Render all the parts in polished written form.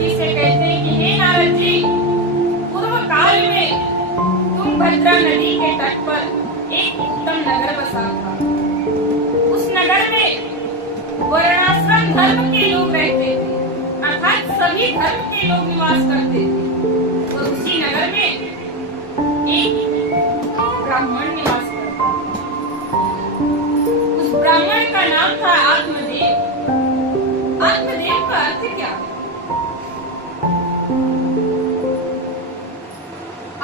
जी से कहते हैं कि हे नारद जी, पूर्व काल में तुंगभद्रा नदी के तट पर एक उत्तम नगर बसा था। उस नगर में वर्णाश्रम धर्म के लोग रहते थे, अर्थात सभी धर्म के लोग निवास करते थे। और उसी नगर में एक ब्राह्मण निवास करता था। उस ब्राह्मण का नाम था आत्मदेव। आत्मदेव का अर्थ क्या है?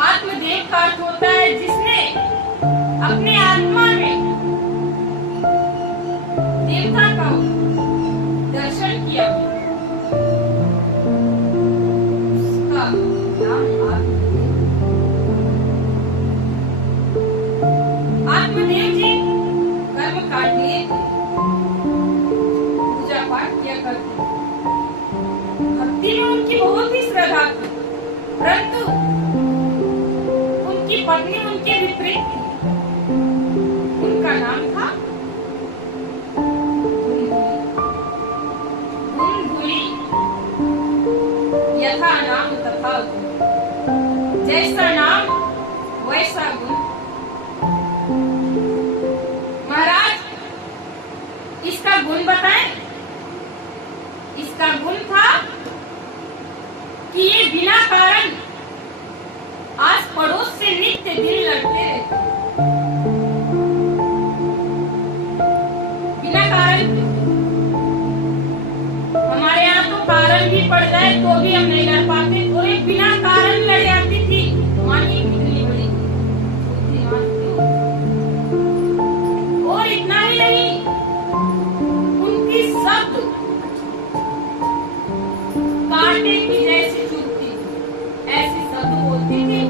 आत्मदेव का अर्थ होता है जिसने अपने आत्मा में देवता का दर्शन किया, उसका नाम आत्मदेव। आत्मदेव जी कर्म कांडीय थे, पूजा पाठ किया करते, भक्ति में उनकी बहुत ही श्रद्धा थी, परंतु उनकी पत्नी उनके विपरीत थी। उनका नाम था धुंधुली। यथा नाम तथा गुण, जैसा नाम वैसा गुण। महाराज, इसका गुण बताएं। इसका गुण था कि ये बिना कारण आस पड़ोस से नित्य दिन लड़ते रहते, बिना कारण। हमारे यहाँ तो कारण भी पड़ जाए तो भी हम नहीं लड़ पाते, तो एक बिना कारण लड़ जाती थी। मानिए कितनी बड़ी बुद्धिमान थी। और इतना ही नहीं, उनकी शब्द कांटे की जैसी चुभती, ऐसी शब्द बोलती थी।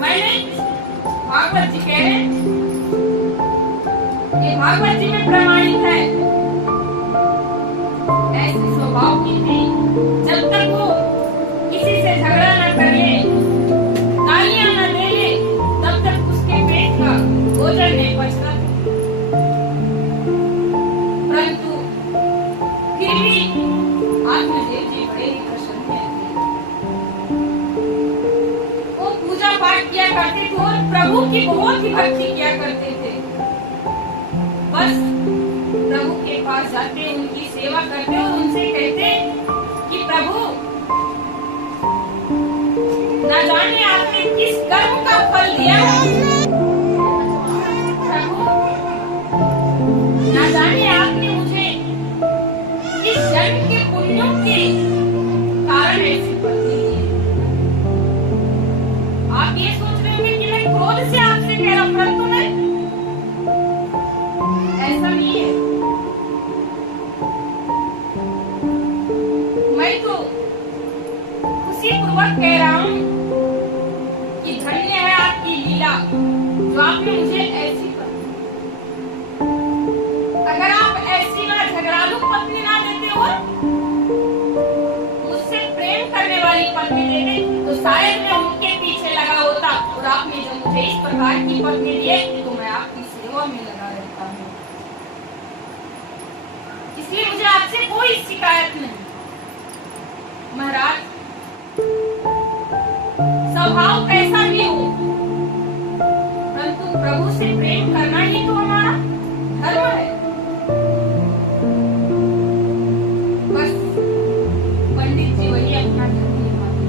मैंने भागवत जी कह रहे, ये भागवत जी में प्रमाणित है। ऐसे स्वभाव की थी, जब तक वो किसी से झगड़ा न कर ले, गालियां न दे ले, तब तक उसके पेट का भोजन नहीं पचता। परंतु फिर भी आत्मदेव जी बड़े ही प्रसन्न थे। वो पूजा पाठ किया करते थे और प्रभु की बहुत ही भक्ति किया करते थे। बस प्रभु के पास जाते, उनकी सेवा करते और उनसे कहते कि प्रभु, न जाने आपने किस कर्म का फल दिया है। प्रभु, न जाने आपने मुझे किस जन्म के पुण्यों के कारण ऐसी पत्नी दी। आप ये सोच रहे होंगे कि मैं क्रोध से आपसे कह रहा हूं, परंतु नहीं, ऐसा नहीं है। मैं तो खुशी पूर्वक कह रहा हूं कि धन्य है आपकी लीला, जो आपने मुझे ऐसी पत्नी। अगर आप ऐसी ना झगड़ालू पत्नी ना देते हो, मुझसे प्रेम करने वाली पत्नी देते, तो शायद मैं उनके पीछे लगा होता। और आपने जब मुझे इस प्रकार की पत्नी दी है, तो मैं आपकी सेवा में लगा रहता हूँ। इसलिए मुझे आपसे कोई शिकायत नहीं। महाराज, स्वभाव कैसा भी हो, परंतु प्रभु से प्रेम करना ही तो हमारा धर्म है। बस पंडित जी वही अपना धर्म निभाते।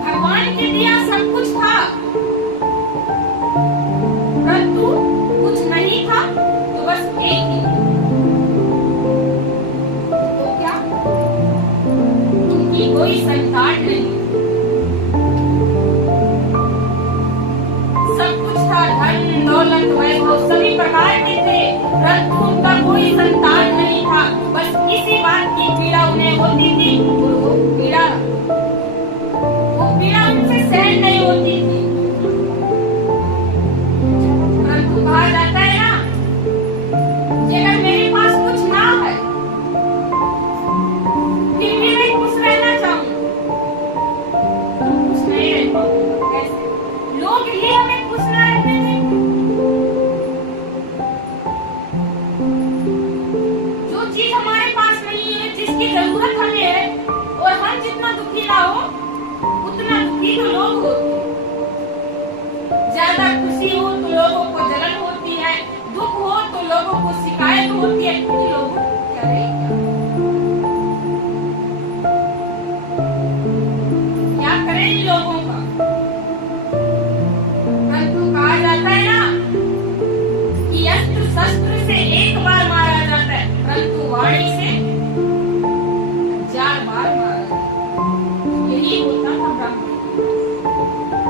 भगवान के दिया सब कुछ था, परंतु कुछ नहीं था, तो बस एक ही। तो क्या उनकी कोई संतान नहीं। सब कुछ था, धन दौलत वैभव सभी प्रकार के थे, परंतु उनका कोई संतान नहीं था। बस इसी बात की पीड़ा उन्हें होती थी, और वो पीड़ा उनसे सहन नहीं होती थी। परंतु कहा जाता है ना कि अगर मेरे पास कुछ ना है, फिर भी मैं खुश रहना चाहूँ, तो खुश नहीं रह पाऊंगा। कैसे लोग ही हमें खुश ना रहने दें। दुखी ना हो, उतना दुखी तो लोग होते हैं। ज्यादा खुशी हो तो लोगों को जलन होती है, दुख हो तो लोगों को शिकायत होती है। इन लोगों को क्या है, क्या करें इन लोगों का। परंतु कहा जाता है ना कि अस्त्र शस्त्र से एक बार मारा जाता है, परंतु वाणी से 1000 बार मारा जाता है। यही होता था ब्राह्मण।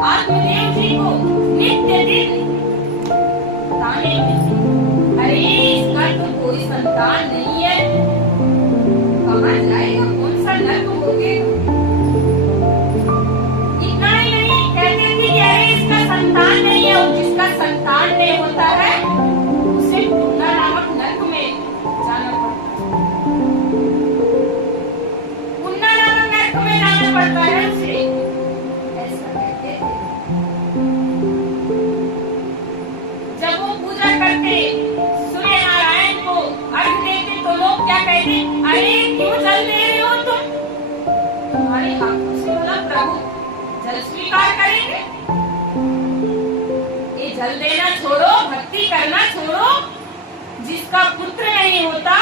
आत्मदेव जी को नित्य दिन ताने मिलते, अरे इसका तो कोई संतान नहीं है, कहाँ जाएगा, कौन सा नर्क भोगेगा। इतना ही नहीं, कहते थे कि अरे इसका संतान नहीं है, और जिसका संतान नहीं होता है उसे टूना नामक नर्क में जाना पड़ता है। टूना नामक नर्क में जाना पड़ता है उसे, ऐसा कहते थे। जब वो पूजा करते, सूर्य नारायण को अर्घ देते, तो लोग क्या कहते, अरे क्यों जल दे रहे हो तुम, तुम्हारे हाथों से बोला प्रभु जल स्वीकार करेंगे। ये जल देना छोड़ो, भक्ति करना छोड़ो। जिसका पुत्र नहीं होता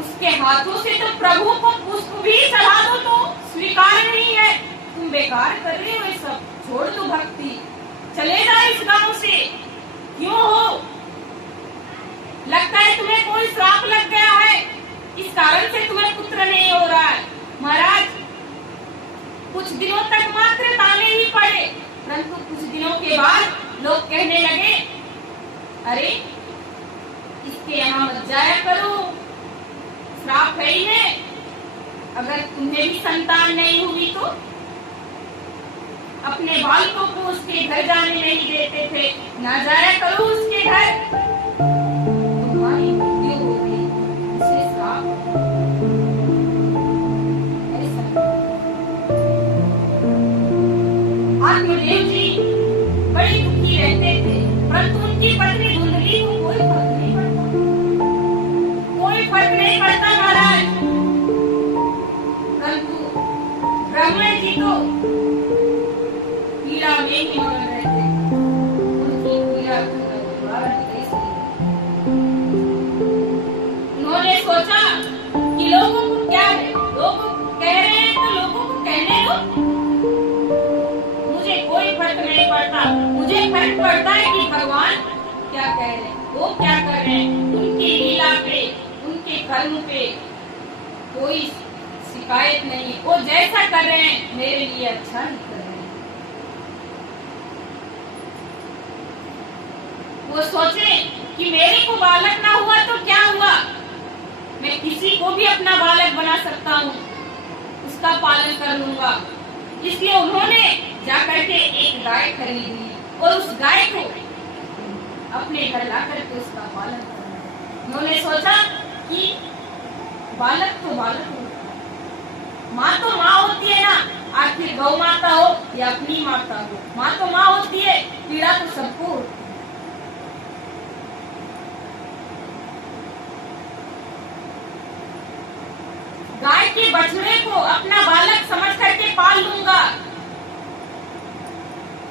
उसके हाथों से तो प्रभु को पुष्प भी चढ़ा दो तो स्वीकार नहीं है। तुम बेकार कर रहे हो, ये सब छोड़ दो भक्ति, चले जाओ इस गांव से। क्यों हो, लगता है तुम्हें कोई श्राप लग गया है, इस कारण से तुम्हें पुत्र नहीं हो रहा है। महाराज कुछ दिनों तक मात्र ताने ही पड़े, परंतु कुछ दिनों के बाद लोग कहने लगे, अरे इसके यहाँ मत जाया करो, श्राप है ही है। अगर तुम्हें भी संतान नहीं हुई तो अपने बालकों को उसके घर जाने नहीं देते थे, ना जाया करो उसके घर, तुम्हारी मृत्यु हो गई, इसे श्राप। आत्मदेव जी बड़ी दुखी रहते थे, परंतु उनकी पत्नी धुंधली को कोई फर्क नहीं पड़ता, कोई फर्क नहीं पड़ता महाराज। परंतु ब्राह्मण जी तो पीड़ा में ही मगन रहते, उनकी पीड़ा का निवारण कैसे। उन्होंने सोचा कि लोगों को क्या है, लोग कह रहे हैं तो लोगों को कहने दो, मुझे कोई फर्क नहीं पड़ता। मुझे फर्क पड़ता है कि भगवान क्या कह रहे हैं, वो क्या कर रहे हैं, उनकी लीला पे, उनके कर्म पे कोई शिकायत नहीं। वो जैसा कर रहे हैं मेरे लिए अच्छा ही कर रहे हैं। वो सोचे कि मेरे को बालक ना हुआ तो क्या हुआ, मैं किसी को भी अपना बालक बना सकता हूँ, उसका पालन कर लूंगा। इसलिए उन्होंने जाकर के एक गाय खरीदी और उस गाय को अपने घर ला करके उसका पालन करना। उन्होंने सोचा कि बालक तो बालक होता है, माँ तो माँ होती है ना, आखिर गौ माता हो या अपनी माता हो, माँ तो माँ होती है, पीड़ा तो सबको होती है। गाय के बछड़े को अपना बालक समझ करके पाल लूंगा,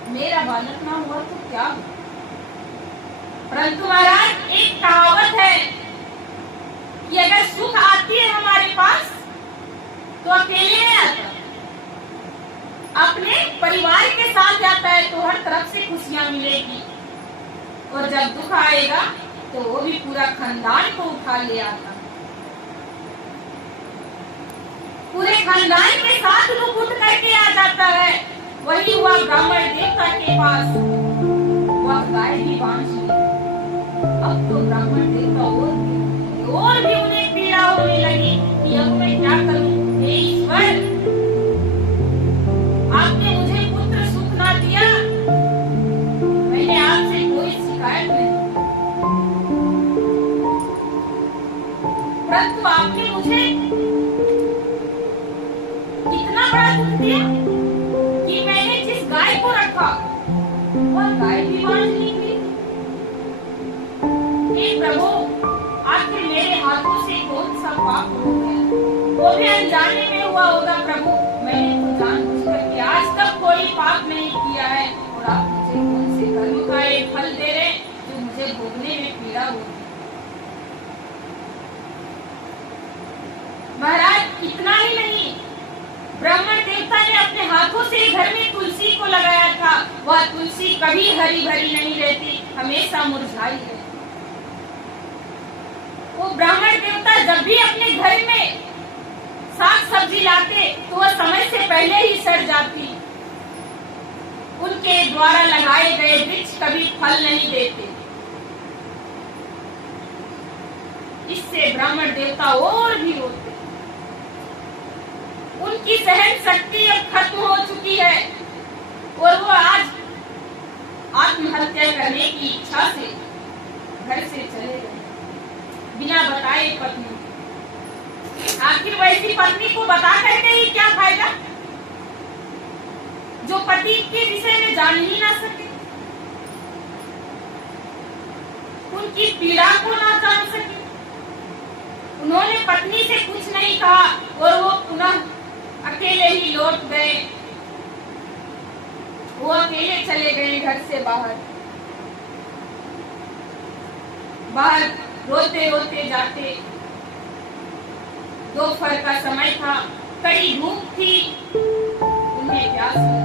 मेरा बालक ना हुआ तो क्या हुआ। परंतु महाराज एक कहावत है कि अगर सुख आती है हमारे पास तो अकेले नहीं आता, अपने परिवार के साथ आता है तो हर तरफ से खुशियां मिलेगी, और जब दुख आएगा तो वो भी पूरा खानदान को उठा ले आता, पूरे खानदान के साथ दुख उठ करके आ जाता है। वही हुआ ब्राह्मण देवता के पास, वह गाय भी बांध ली। अब तो ब्राह्मण देवता और भी उन्हें पीड़ा होने लगी कि अब मैं क्या करूं। हे ईश्वर, आपने मुझे पुत्र सुख ना दिया, मैंने आपसे कोई शिकायत नहीं, परंतु आपने मुझे इतना बड़ा दुख दिया कि मैंने जिस गाय को रखा वह गाय भी बांध निकली। हे प्रभु, आखिर मेरे हाथों से कौन सा पाप हो गया, वो भी अनजाने में हुआ होगा प्रभु, मैंने तो कोई पाप नहीं किया है और आप मुझे कौन से कर्म का एक फल दे रहे जो मुझे भोगने में पीड़ा होगी। महाराज इतना ही नहीं, ब्राह्मण देवता ने अपने हाथों से घर में तुलसी को लगाया था। वह तुलसी कभी हरी भरी नहीं रहती, हमेशा मुरझाई रहती। वो ब्राह्मण देवता जब भी अपने घर में साग सब्जी लाते तो वह समय से पहले ही सड़ जाती। उनके द्वारा लगाए गए वृक्ष कभी फल नहीं देते। इससे ब्राह्मण देवता और भी रोते। उनकी सहन शक्ति अब खत्म हो चुकी है और वो आज आत्महत्या करने की इच्छा से घर से चले गए बिना बताए पत्नी। आखिर वैसी पत्नी को बता करके ही क्या फायदा जो पति के विषय में जान ही ना सके, उनकी पीड़ा को ना जान सके। उन्होंने पत्नी से कुछ नहीं कहा और वो पुनः अकेले ही लौट गए। वो अकेले चले गए घर से बाहर रोते रोते जाते। दोपहर का समय था, कड़ी धूप थी, उन्हें प्यास लगी।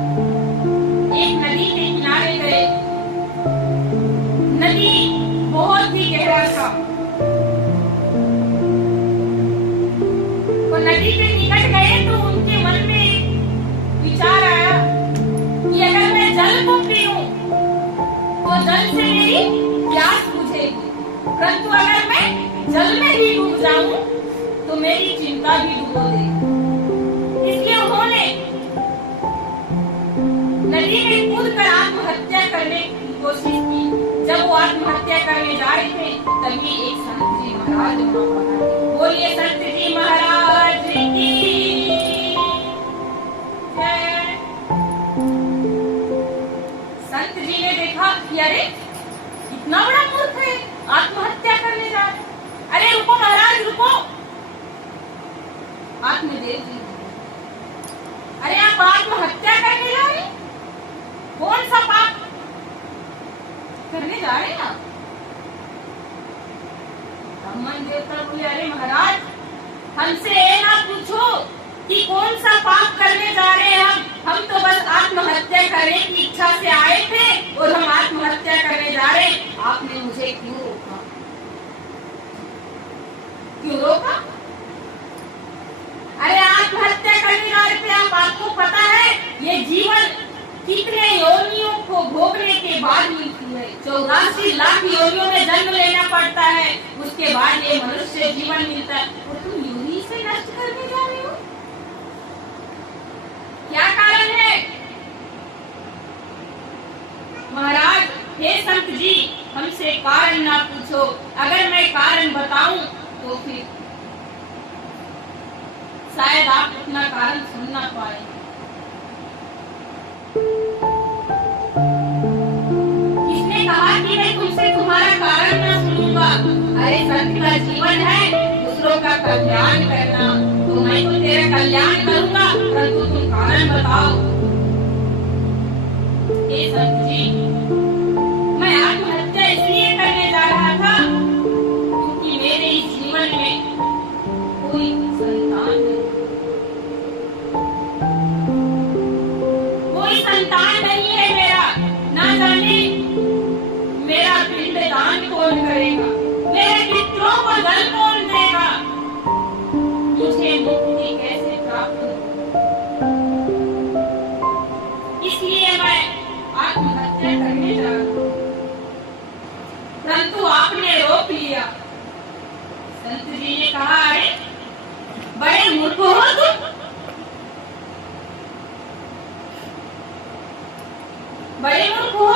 एक नदी के किनारे गए। नदी बहुत ही गहरा था। वो नदी के निकट गए तो उनके मन में एक विचार आया कि अगर मैं जल को पीऊं तो जल से मेरी प्यास बुझेगी, परंतु अगर मैं जल में ही डूब जाऊं तो मेरी चिंता भी डुबो देगी। इसलिए उन्होंने नदी में कूदकर आत्महत्या करने की कोशिश की। जब वो आत्महत्या करने जा रहे थे तभी एक संत जी महाराज वहां पहुंचे। बोलिए संत जी महाराज की जय। संत जी ने देखा कि अरे इतना बड़ा मूर्ख है, आत्महत्या करने जा रहे। अरे रुको महाराज रुको। आत्मदेव जी, अरे आप आत्महत्या करने जा रहे? कौन सा पाप करने जा रहे हैं आप? ब्राह्मण देवता बोले अरे महाराज हमसे ये ना पूछो कि कौन सा पाप करने जा रहे हैं हम तो बस आत्महत्या करने की इच्छा से आए थे और हम आत्महत्या करने जा रहे हैं। आपने मुझे क्यों रोका? क्यों रोका? अरे आत्महत्या करने जा रहे थे आप, आपको पता है ये जीवन कितने योनियों को भोगने के बाद मिलती है। 84 लाख योनियों में जन्म लेना पड़ता है, उसके बाद ये मनुष्य जीवन मिलता है और तुम यूं ही से नष्ट करने जा रहे हो। क्या कारण है? महाराज हे संत जी हमसे कारण ना पूछो, अगर मैं कारण बताऊं तो फिर शायद आप अपना कारण सुन ना पाए। किसने कहा कि मैं तुमसे तुम्हारा कारण ना सुनूंगा? अरे संत का जीवन है दूसरों का कल्याण करना, तो मैं तो तेरा कल्याण करूंगा, परंतु तुम कारण बताओ। हे संत जी मैं आत्महत्या इसलिए करने जा रहा था क्योंकि मेरे इस जीवन में कोई संतान नहीं, कोई संतान नहीं है मेरा। ना जाने मेरा पिंडदान कौन करेगा, मेरे पितरों को जल कौन देगा, मुझे मुक्ति कैसे प्राप्त होगी। इसलिए मैं आत्महत्या करने जा रहा हूँ, परंतु आपने रोक लिया। संत जी ने कहा अरे बड़े मूर्ख हो तुम, बड़े मूर्ख हो।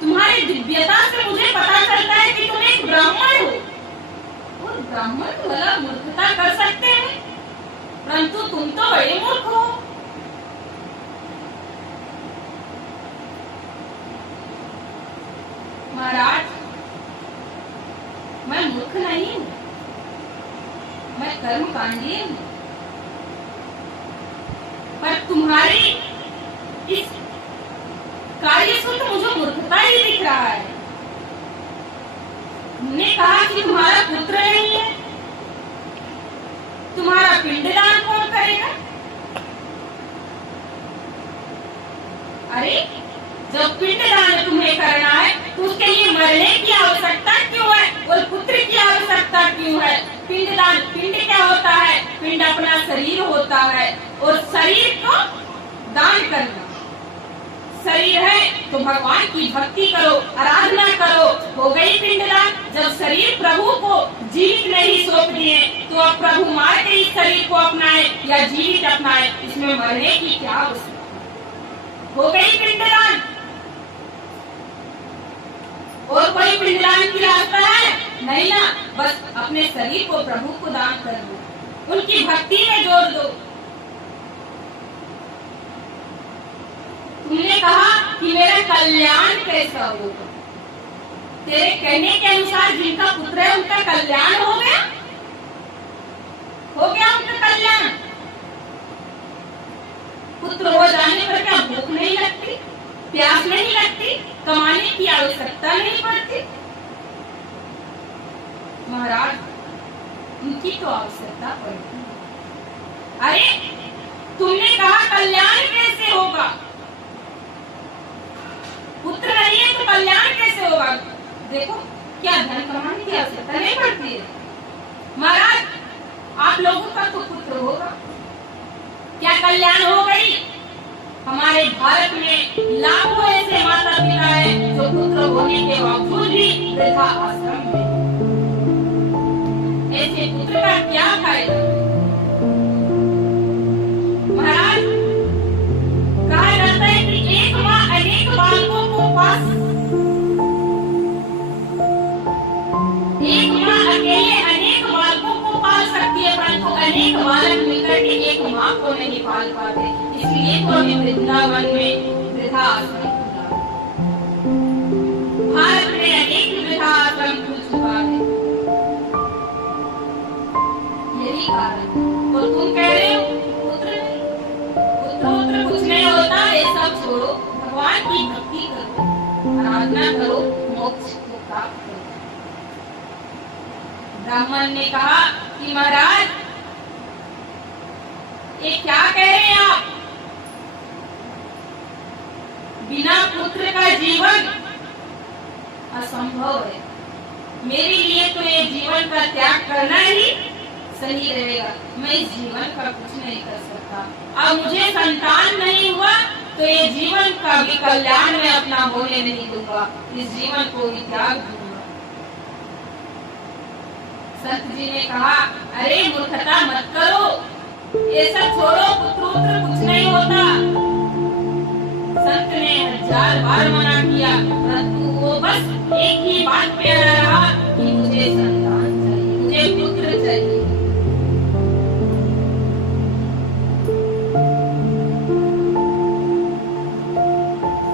तुम्हारी दिव्यता से मुझे पता चलता है कि तुम एक ब्राह्मण हो और ब्राह्मण भला मूर्खता कर सकते हैं, परंतु तुम तो बड़े मूर्ख हो। महाराज मैं मूर्ख नहीं हूँ, मैं कर्मकांडी हूँ, पर तुम्हारी इस कार्य से तो मुझे मूर्खता ही दिख रहा है। तुमने कहा कि तुम्हारा पुत्र नहीं है, तुम्हारा पिंडदान कौन करेगा? अरे जब पिंडदान तुम्हें करना है तो उसके लिए मरने की आवश्यकता क्यों है और पुत्र की आवश्यकता क्यों है? पिंडदान, पिंड क्या होता है? पिंड अपना शरीर होता है और शरीर को दान करना। शरीर है तो भगवान की भक्ति करो, आराधना करो, हो गई पिंडदान। जब शरीर प्रभु को जीवित नहीं सौंप दिए तो अब प्रभु मार के इस शरीर को अपनाए या जीवित अपनाए, इसमें मरने की क्या आवश्यकता? हो गई पिंडदान। और कोई पिंडदान की रास्ता है? नहीं ना, बस अपने शरीर को प्रभु को दान कर दो, उनकी भक्ति में जोड़ दो। तुमने कहा कि मेरा कल्याण कैसा होगा? तेरे कहने के अनुसार जिनका पुत्र है उनका कल्याण हो गया? हो गया उनका कल्याण? पुत्र हो जाने पर क्या भूख नहीं लगती, प्यास नहीं लगती, कमाने की आवश्यकता नहीं पड़ती? महाराज, उनकी तो आवश्यकता पड़ती है। अरे तुमने कहा कल्याण कैसे होगा? पुत्र नहीं है तो कल्याण कैसे होगा? देखो, क्या धन कमाने की आवश्यकता नहीं पड़ती है? महाराज, आप लोगों का तो पुत्र होगा, क्या कल्याण हो गई? हमारे भारत में लाखों ऐसे माता पिता हैं जो पुत्र होने के बावजूद भी वृद्धा आश्रम में। ऐसे पुत्र का क्या फायदा? महाराज, कहा जाता है कि एक माँ अनेक बालकों को पास, एक माँ अकेले अनेक बालकों को पाल सकती है, परंतु अनेक बालक मिलकर के एक माँ को नहीं पाल पाते। इसलिए तो हमें वृंदावन में वृद्धा आश्रम खुला। भारत में अनेक वृद्धा आश्रम खुल चुका है, यही कारण। और तुम कह रहे हो पुत्र पुत्र कुछ नहीं होता, ये सब छोड़ो, भगवान की भक्ति करो, आराधना करो, मोक्ष को प्राप्त करो। ब्राह्मण ने कहा कि महाराज, ये क्या कह रहे हैं आप? बिना पुत्र का जीवन असंभव है। मेरे लिए तो ये जीवन का त्याग करना ही सही रहेगा। मैं इस जीवन का कुछ नहीं कर सकता। अब मुझे संतान नहीं हुआ तो ये जीवन का भी कल्याण मैं अपना होने नहीं दूंगा, इस जीवन को भी त्याग दूंगा। संत जी ने कहा, अरे मूर्खता मत करो, ये सब छोड़ो, पुत्र कुछ नहीं होता। संत ने 1000 बार मना किया, परंतु वो बस एक ही बात पे अड़ा रहा कि मुझे संतान चाहिए, मुझे पुत्र चाहिए।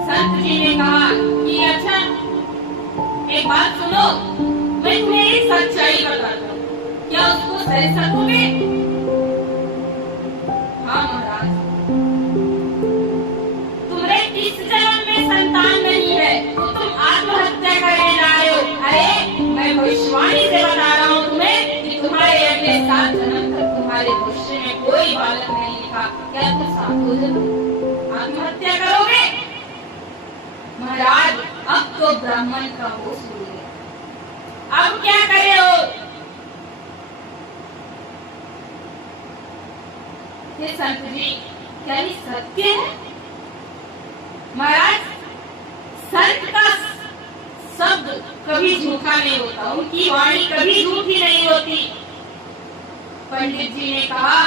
संत जी ने कहा कि अच्छा, एक बात सुनो, मैं तुम्हें एक सच्चाई बताता हूँ, क्या उसको सह सकोगे? हाँ महाराज, तुम्हारे इस जन्म में संतान नहीं है तो तुम आत्महत्या करने जा रहे हो। अरे मैं भविष्यवाणी से बता रहा हूँ तुम्हें कि तुम्हारे अगले 7 जन्म तक तुम्हारे भविष्य में कोई बालक नहीं लिखा। क्या तुम 7 जन्म आत्महत्या करोगे? महाराज, अब तो ब्राह्मण का होश उड़ गया। अब क्या करे हो? हे संत जी, क्या ये सत्य है? महाराज, संत का शब्द कभी झूठा नहीं होता, उनकी वाणी कभी झूठी नहीं होती। पंडित जी ने कहा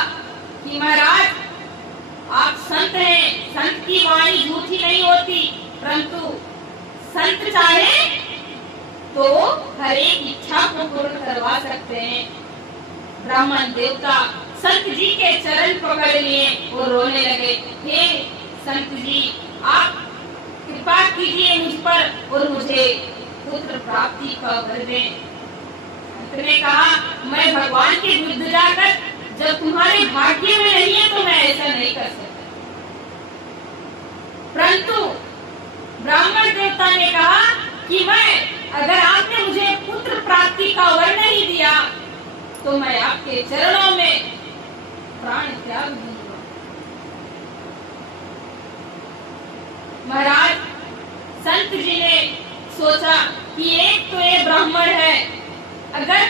कि महाराज, आप संत हैं, संत की वाणी झूठी नहीं होती, परंतु संत चाहे तो हर एक इच्छा को पूर्ण करवा सकते हैं। ब्राह्मण देवता संत जी के चरण पकड़ लिए और रोने लगे। हे संत जी, आप कृपा कीजिए मुझ पर और मुझे पुत्र प्राप्ति का वर दें। संत ने कहा, मैं भगवान के विरुद्ध जाकर, जब तुम्हारे भाग्य में नहीं है तो मैं ऐसा नहीं कर सकता। परंतु ब्राह्मण देवता ने कहा कि अगर आपने मुझे पुत्र प्राप्ति का वर नहीं दिया तो मैं आपके चरणों में प्राण त्याग दूंगा। महाराज संत जी ने सोचा कि एक तो ये ब्राह्मण है, अगर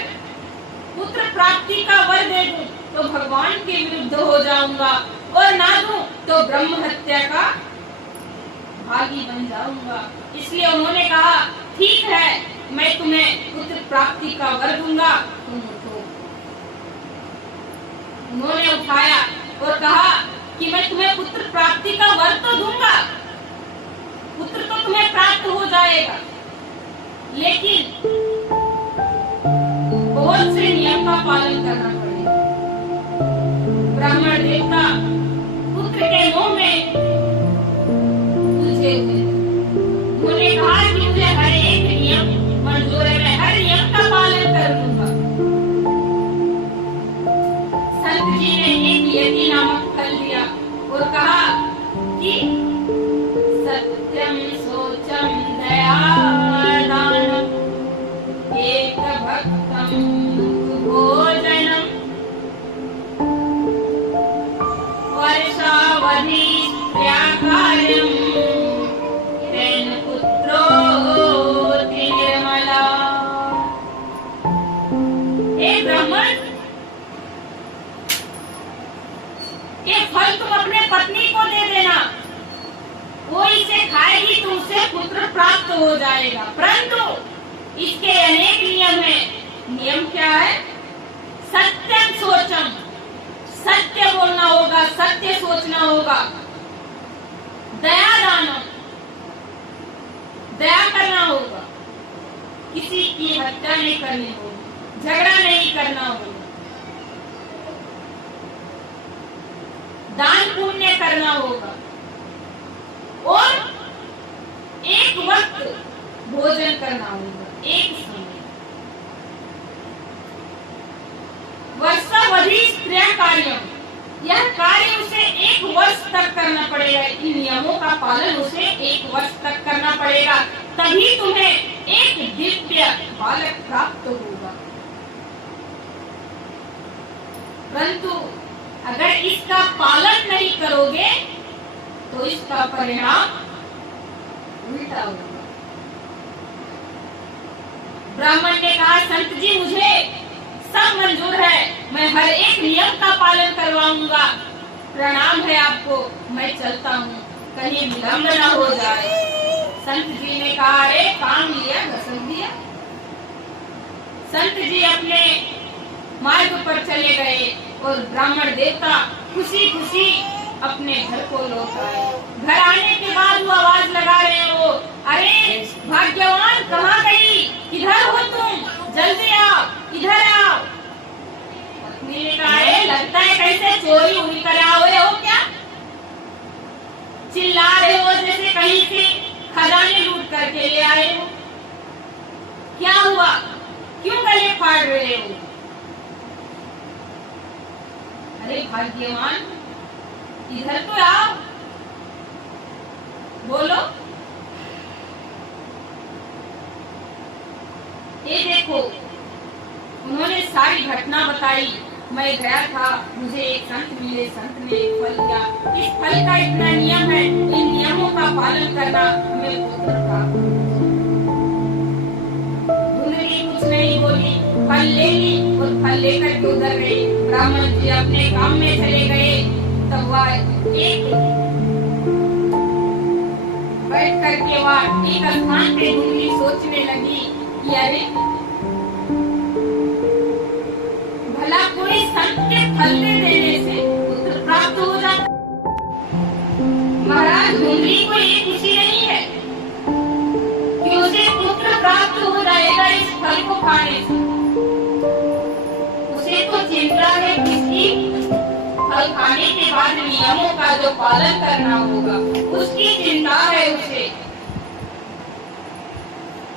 पुत्र प्राप्ति का वर दे दूं तो भगवान के विरुद्ध हो जाऊंगा और ना दूं तो ब्रह्म हत्या का भागी बन जाऊंगा। इसलिए उन्होंने कहा ठीक है, मैं तुम्हें पुत्र प्राप्ति का वर दूंगा, तुम उठो। उन्होंने उठाया और कहा कि मैं तुम्हें पुत्र प्राप्ति का वर तो दूंगा, पुत्र तो तुम्हें प्राप्त हो जाएगा, लेकिन बहुत से नियम का पालन करना पड़ेगा। ब्राह्मण देवता पुत्र के मुंह में उलझे हुए, उन्होंने कहा कि मुझे हर एक नियम मंजूर है, मैं हर नियम का पालन कर लूंगा। संत जी ने एक यति नामक फल दिया और कहा कि सत्यम सोचम दयादानम एक भक्तम भोजनम वर्षावधि त्यागार्यम तेन पुत्रो निर्मला। हे ब्राह्मण, ये फल तुम अपने पत्नी को दे देना, वो इसे खाएगी तो उसे पुत्र प्राप्त हो जाएगा, परंतु इसके अनेक नियम हैं। नियम क्या है? सत्यम सोचम, सत्य बोलना होगा, सत्य सोचना होगा। दया दानम, दया करना होगा, किसी की हत्या नहीं करनी होगी, झगड़ा नहीं करना होगा, दान पुण्य करना होगा और एक वक्त भोजन करना होगा, एक समय। वर्षावधि कार्य, यह कार्य उसे 1 वर्ष तक करना पड़ेगा। इन नियमों का पालन उसे 1 वर्ष तक करना पड़ेगा, तभी तुम्हें एक दिव्य बालक प्राप्त होगा। परंतु अगर इसका पालन नहीं करोगे तो इसका परिणाम उल्टा होगा। ब्राह्मण ने कहा संत जी मुझे सब मंजूर है, मैं हर एक नियम का पालन करवाऊंगा, प्रणाम है आपको, मैं चलता हूँ, कहीं विलम्ब न हो जाए। संत जी ने कहा अरे काम लिया घसक दिया। संत जी अपने मार्ग पर चले गए और ब्राह्मण देवता खुशी खुशी अपने घर को लौट आए। घर आने के बाद वो आवाज लगा रहे हो, अरे भाग्यवान कहाँ गई, किधर हो तुम, जल्दी आओ, इधर आओ। पत्नी ने कहा लगता है कैसे चोरी उड़ी कर आए हो क्या, चिल्ला रहे हो जैसे कहीं से खजाने लूट करके ले आए हो, क्या हुआ, क्यों गले फाड़ रहे हो। अरे भाग्यवान इधर तो आओ, बोलो। ये देखो, उन्होंने सारी घटना बताई। मैं गया था, मुझे एक संत मिले, संत ने एक फल दिया, इस फल का इतना नियम है, इन नियमों का पालन करना हमें पुत्र प्राप्त। धुंधली कुछ नहीं बोली, फल ले ली और फल लेकर के उधर गई। ब्राह्मण जी अपने काम में चले गए। तब वह एक बैठ करके वह एक स्थान पे धुंधली सोचने लगी कि अरे भला कोई संत के फल देने से पुत्र प्राप्त हो जाता। महाराज धुंधली को ये खुशी नहीं है कि उसे पुत्र प्राप्त हो जाएगा इस फल को खाने से, उसे तो चिंता है किसी फल खाने के बाद नियमों का जो पालन करना होगा उसकी चिंता है उसे।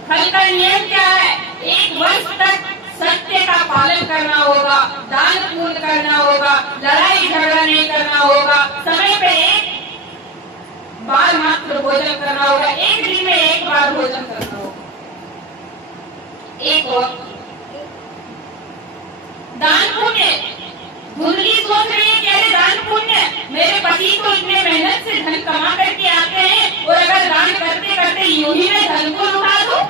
फल का नियम क्या है, 1 वर्ष तक सत्य का पालन करना होगा, दान पुण्य करना होगा, लड़ाई झगड़ा नहीं करना होगा, समय पे बार मात्र भोजन करना होगा, एक दिन में एक बार भोजन करना होगा। एक वक्त दान पुण्य, धुंधली सोच रही है कि अरे दान पुण्य, मेरे पति तो इतने मेहनत से धन कमा करके आते हैं और अगर दान करते करते यूं ही मैं धन को लुटा दूं,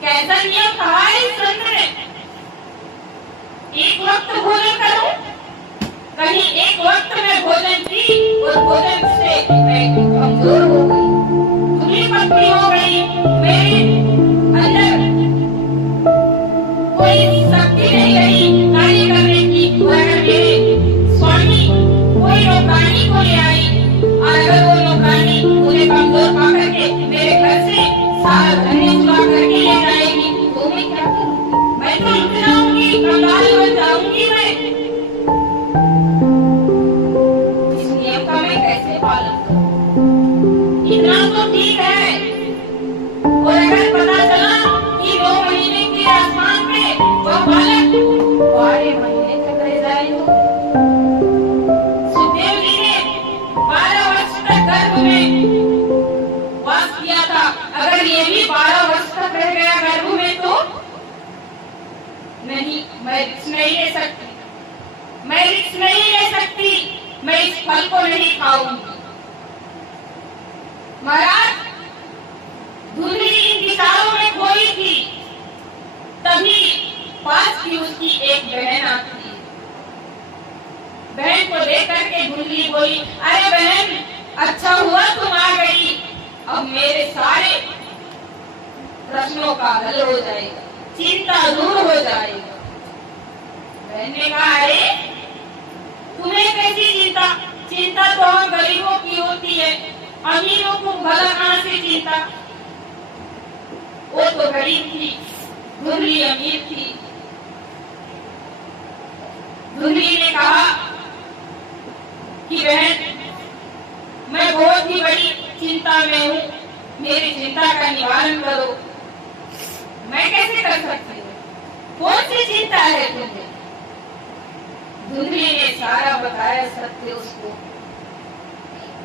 कैसा नियम कहा है इस संत ने। एक वक्त भोजन करूं, कहीं एक वक्त में भोजन की और भोजन से मैं कमजोर हो गई, धुंधली पत्नी हो गई, मेरे अंदर कोई शक्ति नहीं रही कार्य करने की। और अगर मेरे स्वामी कोई नौकरानी को ले आई और अगर वो नौकरानी मुझे कमजोर पा करके मेरे घर से सारा धन चुरा करके ले जाएगी तो मैं क्या करूं? मैं तो लुट जाऊंगी, कंगाल बन जाऊंगी मैं। इस नियम का मैं कैसे पालन करूं? इतना तो ठीक है। और अगर पता चला कि 2 महीने के आसमान में वह बालक 12 महीने तक रह जाए तो सुखदेव जी ने 12 वर्ष तक गर्भ में वास किया था, अगर ये भी 12 वर्ष तक रह गया गर्भ में तो नहीं, मैं रिस्क नहीं ले सकती, मैं रिस्क नहीं ले सकती, मैं इस फल को नहीं खाऊंगी। महाराज धुंधली इन विचारों में खोई थी, तभी पास की उसकी एक बहन आती है। बहन को देख करके धुंधली बोली, अरे बहन, अच्छा हुआ तुम आ गई, अब मेरे सारे प्रश्नों का हल हो जाएगा, चिंता दूर हो जाएगा। बहन ने कहा, अरे तुम्हें कैसी चिंता? चिंता तो हम गरीबों की होती है, अमीरों को भला कहां से चिंता? वो तो गरीब थी, धुंधली अमीर थी। धुंधली ने कहा कि बहन, मैं बहुत ही बड़ी चिंता में हूँ, मेरी चिंता का निवारण करो। मैं कैसे कर सकती हूँ? कौन सी चिंता है तुम्हें? धुंधली ने सारा बताया सत्य उसको।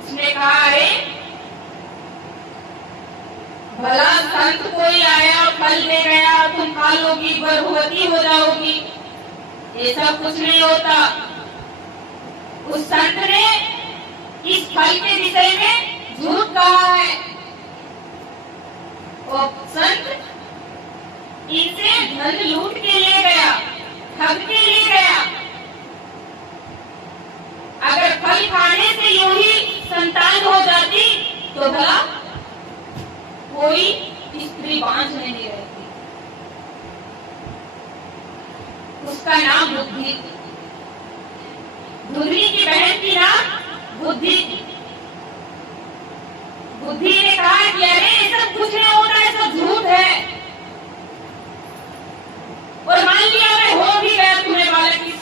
उसने कहा, अरे भला संत कोई आया, फल दे गया, तुम खा लोगी, गर्भवती हो जाओगी, ये सब कुछ नहीं होता। उस संत ने इस फल के विषय में झूठ कहा है। वो संत इनसे धन लूट के ले गया, ठग के ले गया। अगर फल खाने से यूं ही संतान हो जाती तो भला कोई स्त्री बांझ नहीं रहती। उसका नाम बुद्धि थी, धुंधली की बहन की नाम बुद्धि थी। बुद्धि ने कहा कि अरे ये सब कुछ नहीं होता, ये सब झूठ है। और मान लिया मैं हो भी गया तुम्हें बालक इस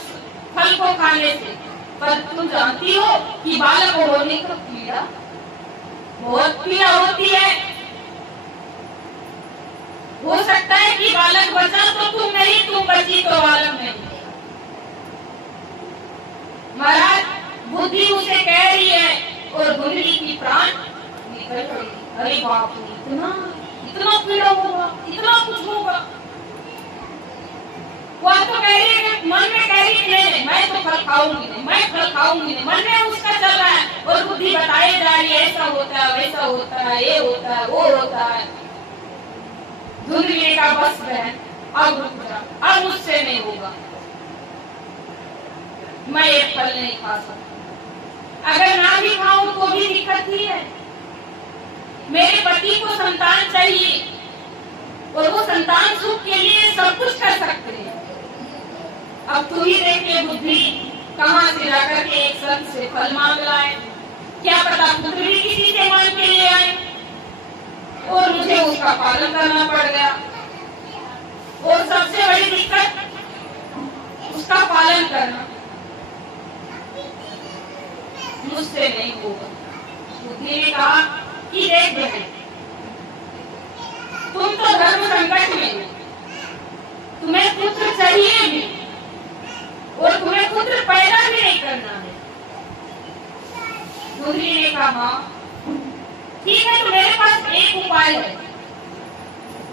फल को खाने से, पर तुम जानती हो कि बालक होने का पीड़ा, बहुत पीड़ा होती है। हो सकता है कि बालक बचा तो तुम नहीं, तुम बची तो बालक नहीं। महाराज बुद्धि उसे कह रही है और धुंधली की प्राण निकल गई। अरे बाप रे, इतना इतना पीड़ा होगा, इतना कुछ होगा। वह तो कह रही है, मन में कह रही है मैं तो फल खाऊंगी नहीं, मैं फल खाऊंगी नहीं, मन में उसका चल रहा है और बुद्धि बताए जा रही है ऐसा होता है, वैसा होता है, ये होता है, वो होता है। धुंधली का बस बहन, अब रुक जा, अब मुझसे नहीं होगा, मैं ये फल नहीं खा सकती। अगर ना भी खाऊं तो भी दिक्कत ही है। मेरे पति को संतान चाहिए और वो संतान सुख के लिए सब कुछ कर सकते हैं। अब तू ही देख ले बुद्धि, कहाँ से जाकर के एक संत से फल मांग लाए, क्या पता धुंधली किसी से मांग के ले आए और मुझे उसका पालन करना पड़ गया। और सबसे बड़ी दिक्कत उसका पालन करना मुझसे नहीं होगा। बुद्धि ने कहा कि देख बहन, तुम तो धर्म संकट में हो, तुम्हें पुत्र चाहिए भी और तुम्हें पुत्र पैदा भी नहीं करना है। धुंधली ने कहा, ठीक है, तो मेरे पास एक उपाय है।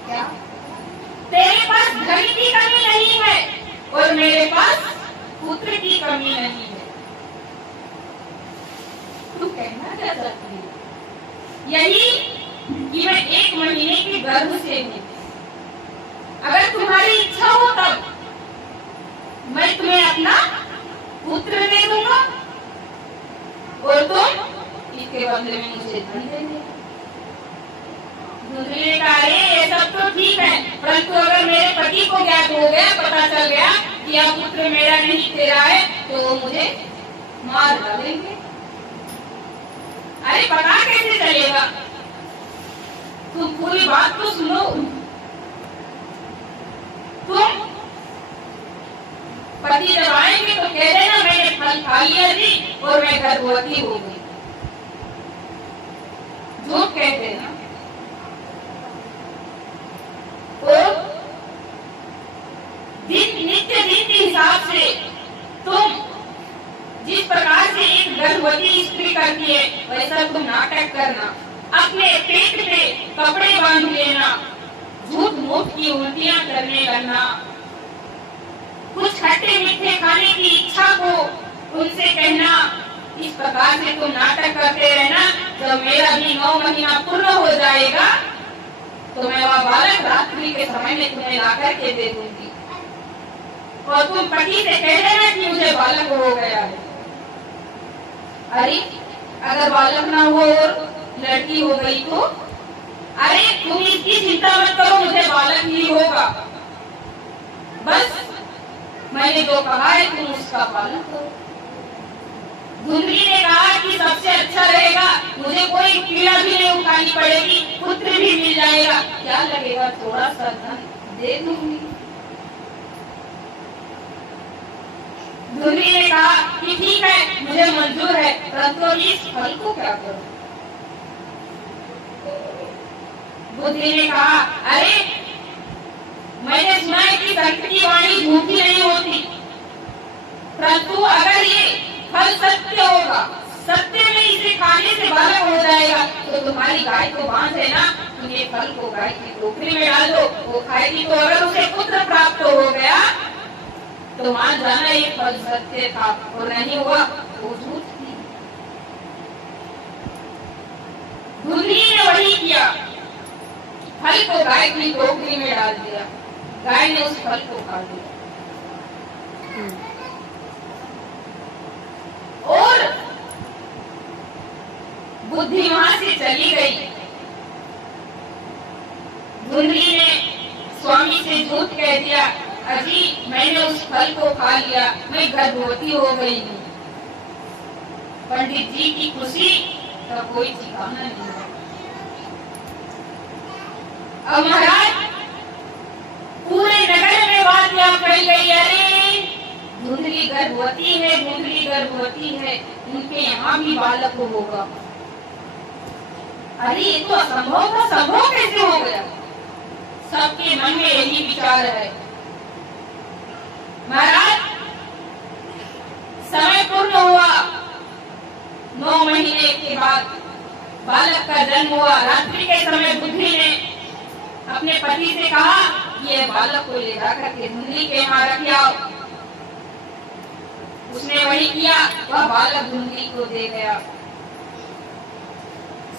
क्या? तेरे पास धन की कमी नहीं है और मेरे पास पुत्र की कमी नहीं है। तू कहना क्या चाहती है? यही कि मैं 1 महीने के गर्भ से हूँ। अगर तुम्हारी इच्छा हो तब मैं तुम्हें अपना पुत्र दे दूंगा और तुम इसके बदले में मुझे धन देंगे। दूसरी ने कहा, ये सब तो ठीक है, परंतु अगर मेरे पति को ज्ञात हो गया, पता चल गया कि यह पुत्र मेरा नहीं तेरा है, तो वो मुझे मार डालेंगे। अरे पता कैसे चलेगा? तुम पूरी बात तो सुनो। तुम पति जब आएंगे तो कह देना मैंने फल खा लिया जी और मैं गर्भवती हो गई। झूठ कह देना। और नित्य दिन के हिसाब से तुम जिस प्रकार से एक गर्भवती स्त्री करती है वैसा तुम नाटक करना। अपने पेट पे कपड़े बांध लेना, झूठ मूठ की उल्टियां करने लगना, कुछ खट्टे मीठे खाने की इच्छा को उनसे कहना। इस प्रकार से तुम नाटक करते रहना। जब मेरा भी 9 महीना पूर्ण हो जाएगा तो मैं वह बालक रात्रि के समय में तुम्हें लाकर के दे दूंगी और तुम पति से कह देना कि मुझे बालक हो गया है। अरे अगर बालक ना हो और लड़की हो गई तो? अरे तुम इसकी चिंता मत करो, मुझे बालक ही होगा। बस मैंने जो कहा है तुम उसका पालन करो। धुंधली ने कहा कि सबसे अच्छा रहेगा, मुझे कोई पीड़ा भी नहीं उठानी पड़ेगी, पुत्र भी मिल जाएगा। क्या लगेगा, थोड़ा सा धन दे दूंगी। धुंधली ने कहा कि ठीक है, मुझे मंजूर है, परंतु इस फल को क्या करूं? बुद्धि ने कहा, अरे मैंने सुना है कि संत की वाणी झूठी नहीं होती, परंतु अगर ये फल सत्य होगा, सत्य में इसे खाने से बालक हो जाएगा, तो तुम्हारी गाय को बांध देना, तुम ये फल को गाय की टोकरी में डाल दो, वो खाएगी। तो अगर उसे पुत्र प्राप्त हो गया तो मान जाना ये फल सत्य था, और नहीं हुआ तो झूठ थी। धुंधली ने वही किया, फल को गाय की टोकरी में डाल दिया, गाय ने उस फल को खा लिया और बुद्धि वहां से चली गई। धुंधली ने स्वामी से झूठ कह दिया, अजी मैंने उस फल को खा लिया, मैं गर्भवती हो गई हूँ। पंडित जी की खुशी का कोई ठिकाना नहीं है। अब महाराज पूरे नगर में बात यहाँ फैल गई, अरे धुंधली गर्भवती है, धुंधली गर्भवती है, उनके यहाँ भी बालक होगा। अरे ये तो असंभव था, संभव कैसे हो गया? सबके मन में यही विचार है। महाराज समय पूर्ण हुआ, 9 महीने के बाद बालक का जन्म हुआ। रात्रि के समय बुद्धि ने अपने पति से कहा कि ये बालक को ले जाकर के धुंधली के यहाँ रख आओ। उसने वही किया, वह बालक धुंधली को दे गया।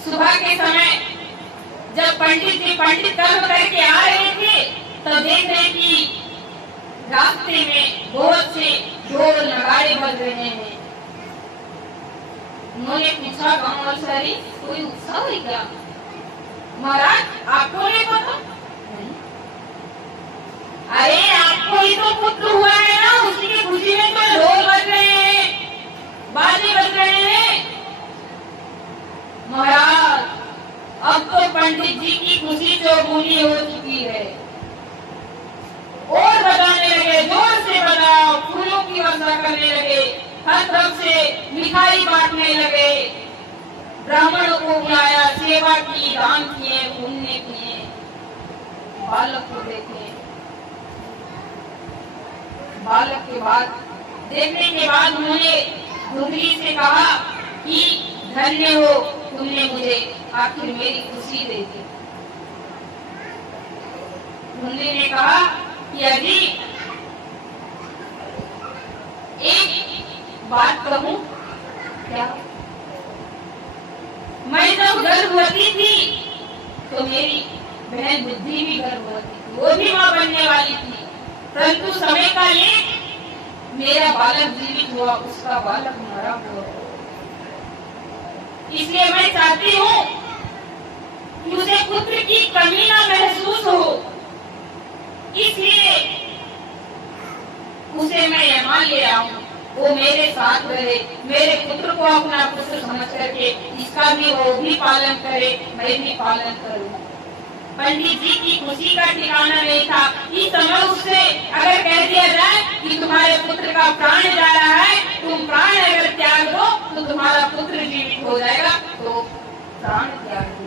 सुबह के समय जब पंडित जी पंडित कर्म करके आ रहे थे तब देख रहे कि रास्ते में बहुत से ढोल नगाड़े बज रहे हैं। उन्होंने पूछा, गांव वाली कोई उत्सव है क्या? महाराज आपको नहीं पता? अरे आपको ही तो पुत्र हुआ है ना, उसी की खुशी में तो ढोल बज रहे हैं, बाजे बज रहे हैं। महाराज अब तो पंडित जी की खुशी चौगुनी हो चुकी है। और बजाने लगे, जोर से बजाओ, फूलों की वर्षा करने लगे, हर तरफ से मिठाई बांटने लगे, ब्राह्मणों को बुलाया, सेवा की, दान किए, पुण्य किए, बालक को देखे। बालक के बाद देखने के बाद उन्होंने धुंधली से कहा कि धन्य हो, तुमने मुझे आखिर मेरी खुशी दे दी। धुंधली ने कहा कि अजी एक बात कहूं क्या? मैं जब गर्भवती थी तो मेरी बहन बुद्धि भी गर्भवती थी, वो भी मां बनने वाली थी, परंतु समय का लेख मेरा बालक जीवित हुआ, उसका बालक मरा हुआ। इसलिए मैं चाहती हूँ कि उसे पुत्र की कमी ना महसूस हो, इसलिए उसे मैं यहाँ ले आऊं, वो मेरे साथ रहे, मेरे पुत्र को अपना पुत्र समझ करके इसका भी वो भी पालन करे, मैं भी पालन करूं। पंडित जी की खुशी का ठिकाना नहीं था। इस समय उससे अगर कह दिया जाए कि तुम्हारे पुत्र का प्राण जा रहा है, तुम प्राण अगर त्याग दो तो तुम्हारा पुत्र जीवित हो जाएगा, तो प्राण त्याग दो।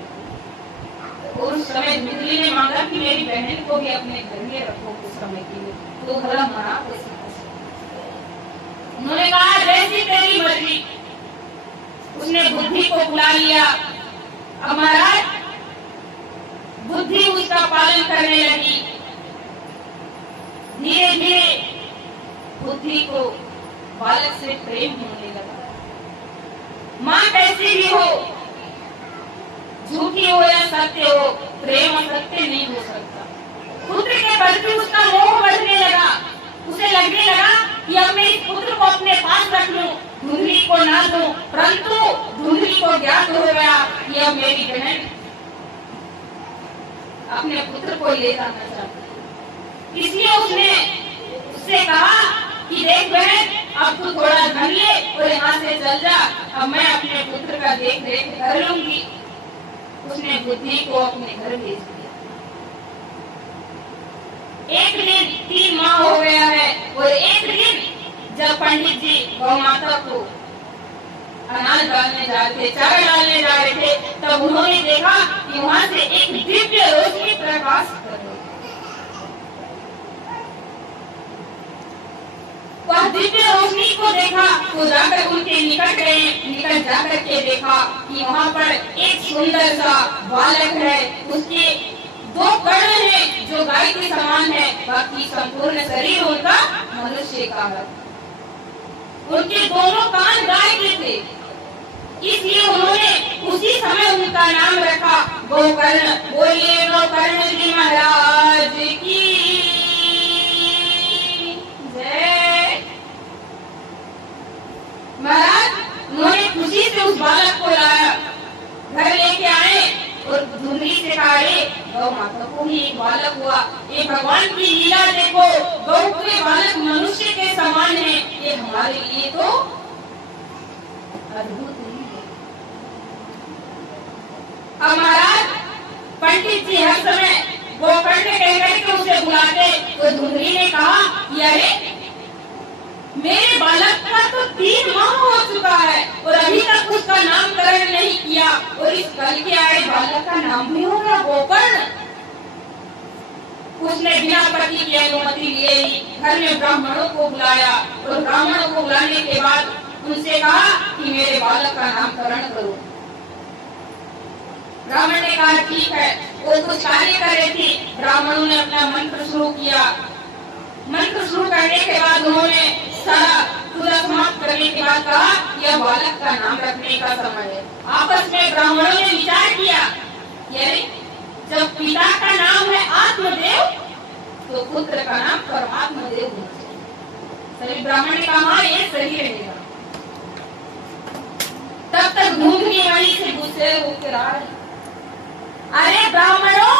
और उस समय धुंधली ने मांगा कि मेरी बहन को भी अपने घर में रखो कुछ समय के लिए, तो भला मना कैसे? उन्होंने कहा जैसी तेरी मर्जी। उसने बुद्धि को बुला लिया। अब महाराज बुद्धि उसका पालन करने लगी। धीरे धीरे बुद्धि को बालक से प्रेम होने लगा। माँ कैसी भी हो, झूठी हो या सत्य हो, प्रेम असत्य नहीं हो सकता। पुत्र के प्रति उसका मोह बढ़ने लगा। उसे लगने लगा कि अब मैं इस पुत्र को अपने पास रख लूं, धुंधली को ना दूं, परंतु धुंधली को ज्ञात हो गया कि अब मेरी बहन अपने पुत्र को ले जाना चाहती। इसलिए उसने उससे कहा कि देख बहन, अब तू थोड़ा धन ले और यहाँ से चल जा, अब मैं अपने पुत्र का देख रेख कर लूंगी। उसने बुद्धि को अपने घर भेज दिया। एक दिन 3 माह हो गया है और एक दिन जब पंडित जी गौ माता को अनाज डालने जा रहे थे, चारा डालने जा रहे थे, तब उन्होंने देखा कि वहां से एक दिव्य रोशनी प्रकाश कर रही। वह दिव्य रोशनी को देखा तो जाकर उनके निकट गए। निकट जाकर के देखा कि वहां पर एक सुंदर सा बालक है। उसके 2 कर्ण हैं जो गाय के समान है, बाकी संपूर्ण शरीर उनका मनुष्य का है। उनके दोनों कान गाय के थे, इसलिए उन्होंने उसी समय उनका नाम रखा गोकर्ण। बोलिए गोकर्ण जी महाराज की जय। महाराज उन्होंने खुशी से उस बालक को लाया, घर लेके आए और धुंधली से कहा गौ माता को ही एक बालक हुआ। ये भगवान की लीला देखो, गौ के बालक मनुष्य के समान है, ये हमारे लिए तो अद्भुत है। अब महाराज पंडित जी हर समय गोकर्ण कहकर के उसे बुलाते, तो धुंधली ने कहा अरे मेरे बालक का तो 3 माह हो चुका है और अभी तक उसका नामकरण नहीं किया, और इस कल के आए बालक का नाम भी होगा गोकर्ण। उसने बिना पति की अनुमति लिए ही घर में ब्राह्मणों को बुलाया और ब्राह्मणों को बुलाने के बाद उनसे कहा कि मेरे बालक का नामकरण करो। ब्राह्मण ने कहा ठीक है। वो कुछ कार्य कर रहे थे, ब्राह्मणों ने अपना मंत्र शुरू किया। मंत्र शुरू करने के बाद उन्होंने सारा पूरा समाप्त करने के बाद कहा यह बालक का नाम रखने का समय है। आपस में ब्राह्मणों ने विचार किया, यानी जब पिता का नाम है आत्मदेव तो पुत्र का नाम परमात्मा देव होना चाहिए। सभी ब्राह्मण ने कहा ये सही रहेगा। तब तक धुंधली वहीं से गुस्से होकर आ रही। अरे ब्राह्मणों,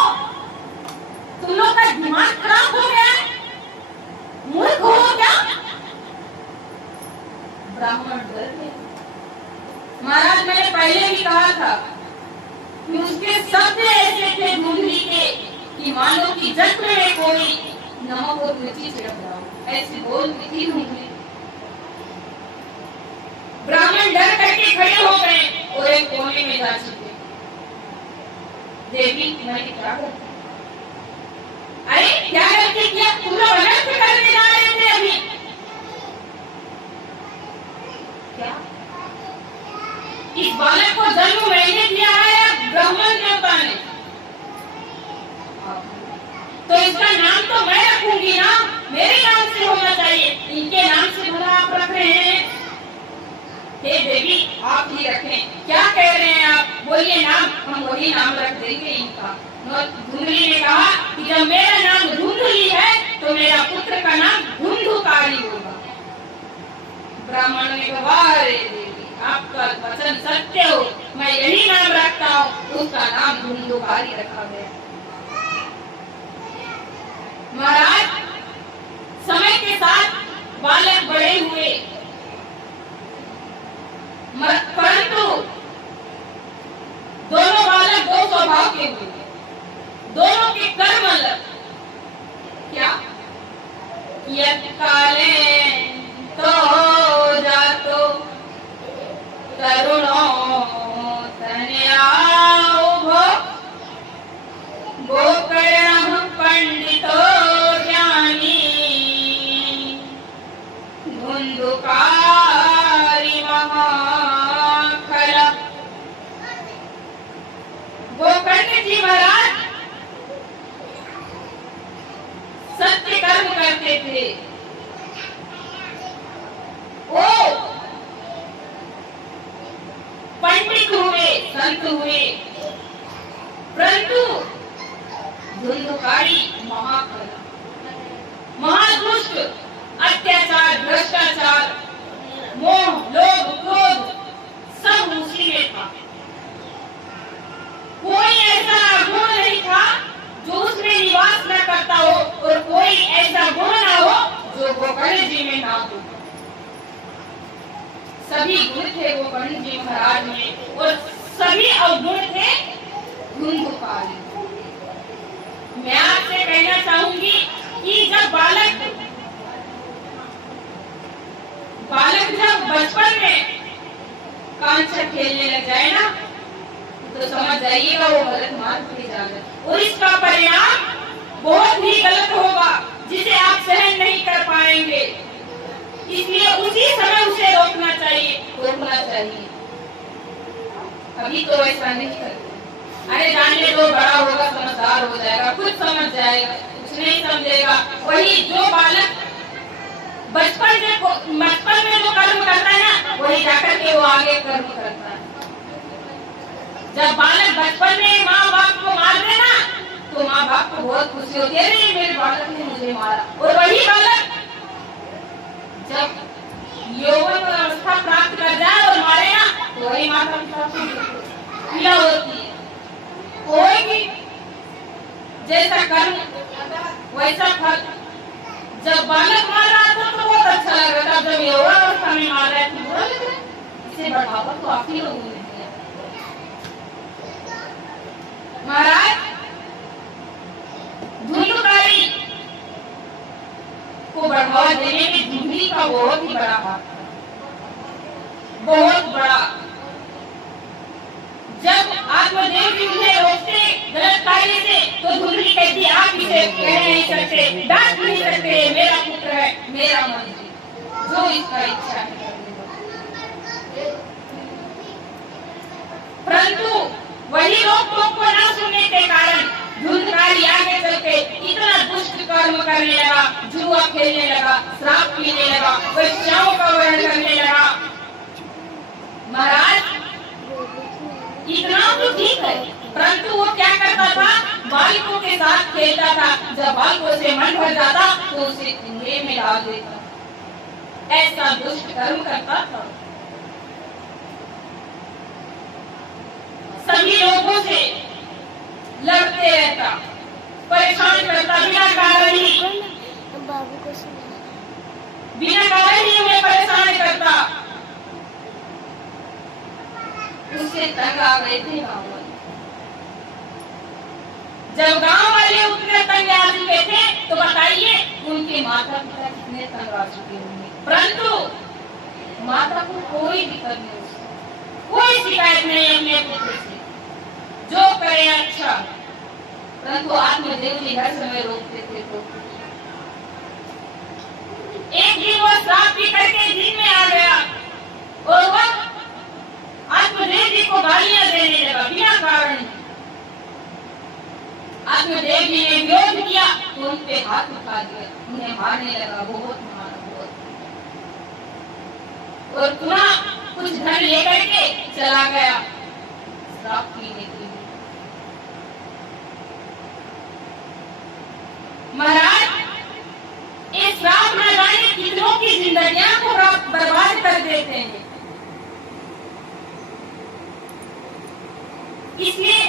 तुम लोग का दिमाग खराब हो गया है, मूर्ख हो क्या? ब्राह्मण डर गए। महाराज मैंने पहले भी कहा था कि उसके शब्द ऐसे थे धुंधली के कि मानो कि जन्म में कोई नमक और मिर्ची छिड़क रहा हो, ऐसी बोलती थी धुंधली। ब्राह्मण डर करके खड़े हो गए और एक कोने में जा छिपे। देवी मैंने क्या कर? अरे क्या गलती किया? तुम लोग अनर्थ करने जा रहे थे अभी। क्या इस बालक को जन्म मैंने दिया है या तो मैं रखूंगी ना, मेरे नाम से होना चाहिए, इनके नाम से भला आप रख रहे हैं। हे देवी, आप ही रखें। क्या कह रहे हैं आप? बोलिए नाम, हम वही नाम रख देंगे इनका। धुंधली ने कहा कि जब मेरा नाम धुंधली है तो मेरा पुत्र का नाम धुंधुकारी होगा। ब्राह्मण ने कहा, अरे देवी, आपका वचन सत्य हो, मैं यही नाम रखता हूँ। उसका नाम धुंधुकारी रखा गया। महाराज, समय के साथ बालक बड़े हुए, परंतु दोनों बालक दो स्वभाव के हुए, दोनों के कर्म अलग। क्या? यत्काले तो जातो तरुणो तनयाउभो गोकर्णः पंडितो ज्ञानी धुंधुकारी महाखल। गोकर्ण जी महाराज सत्य कर्म करते थे। वो पंडित हुए, संत हुए, परंतु धुंधुकारी महाखल, महादुष्ट, अत्याचार, भ्रष्टाचार, मोह, लोभ, क्रोध सब उसी में था। कोई ऐसा गुण नहीं था जो उसमें निवास न करता हो, और कोई ऐसा गुण न हो जो गोकर्ण जी में ना हो। सभी गुण थे गोकर्ण जी महाराज में, और सभी अवगुण थे धुंधुकारी। मैं आपसे कहना चाहूंगी कि जब बालक जब बचपन में कांचा खेलने लग जाए ना, तो समझ जाइएगा वो गलत मार्ग पे जा रहा है, और इसका परिणाम बहुत ही गलत होगा, जिसे आप सहन नहीं कर पाएंगे। इसलिए उसी समय उसे रोकना चाहिए। अभी तो ऐसा नहीं करते। अरे जाने दो, बड़ा होगा, समझदार हो जाएगा, खुद समझ जाएगा, कुछ नहीं समझेगा। वही जो बालक बचपन में जो कर्म करता है ना, वही जाकर के वो आगे कर्म करता है। जब बालक बचपन में माँ बाप को मार देना, तो माँ बाप को बहुत खुशी होती है, अरे मेरे बालक ने मुझे मारा। और वही बालक जब यौवन अवस्था प्राप्त कर जाए और मारे ना, तो वही माता पिता से पीड़ा होती है। कोई भी जैसा कर्म वैसा फल। जब बालक मार रहा था तो बहुत अच्छा लग रहा था, जब यौवन अवस्था में मार रहा है तो बुरा लग रहा है। इसे बढ़ावा तो आप ही लोगों ने दिया। महाराज, धुंधुकारी को बढ़ावा देने में धुंधली का बहुत ही बड़ा हाथ, बहुत बड़ा। जब आत्मदेव जी उन्हें रोकते गलत कार्य से, तो धुंधली कहती, आप इसे कह नहीं सकते, डांट नहीं सकते, मेरा पुत्र है, मेरा मर्जी, जो इसका इच्छा है। परंतु वही रोक टोक को न सुनने के कारण धुंधुकारी आगे चलते इतना दुष्ट कर्म करने लगा, जुआ खेलने लगा, शराब पीने लगा, वैश्याओं का वर्ण करने लगा। महाराज, इतना तो ठीक है, परंतु वो क्या करता था? बालकों के साथ खेलता था। जब बालकों से मन भर जाता तो उसे कुएं में डाल देता। ऐसा दुष्ट कर्म करता था। सभी लोगों से लड़ते रहता, परेशान करता, बिना कारण ही उन्हें परेशान करता। उससे तंग आ गए थे गाँव वाले। जब गाँव वाले उतने तंग आ चुके थे, तो बताइए उनके माता पिता कितने तंग आ चुके होंगे। परंतु माता को कोई दिक्कत नहीं, कोई शिकायत नहीं अपने पुत्र से, जो करे अच्छा। परंतु आत्मदेव जी हर समय रोकते थे। एक दिन वो श्राप पी करके दिन में आ गया और वह आत्मदेव जी को गालियां देने लगा बिना कारण। आत्मदेव जी ने विरोध किया तो उन पे हाथ उठा दिया, उन्हें मारने लगा, बहुत मारा बहुत। और पुनः कुछ धन लेकर के चला गया शराब पीने के लिए। महाराज, ये शराब न जाने कितनों की जिंदगियां को बर्बाद कर देते हैं। इसलिए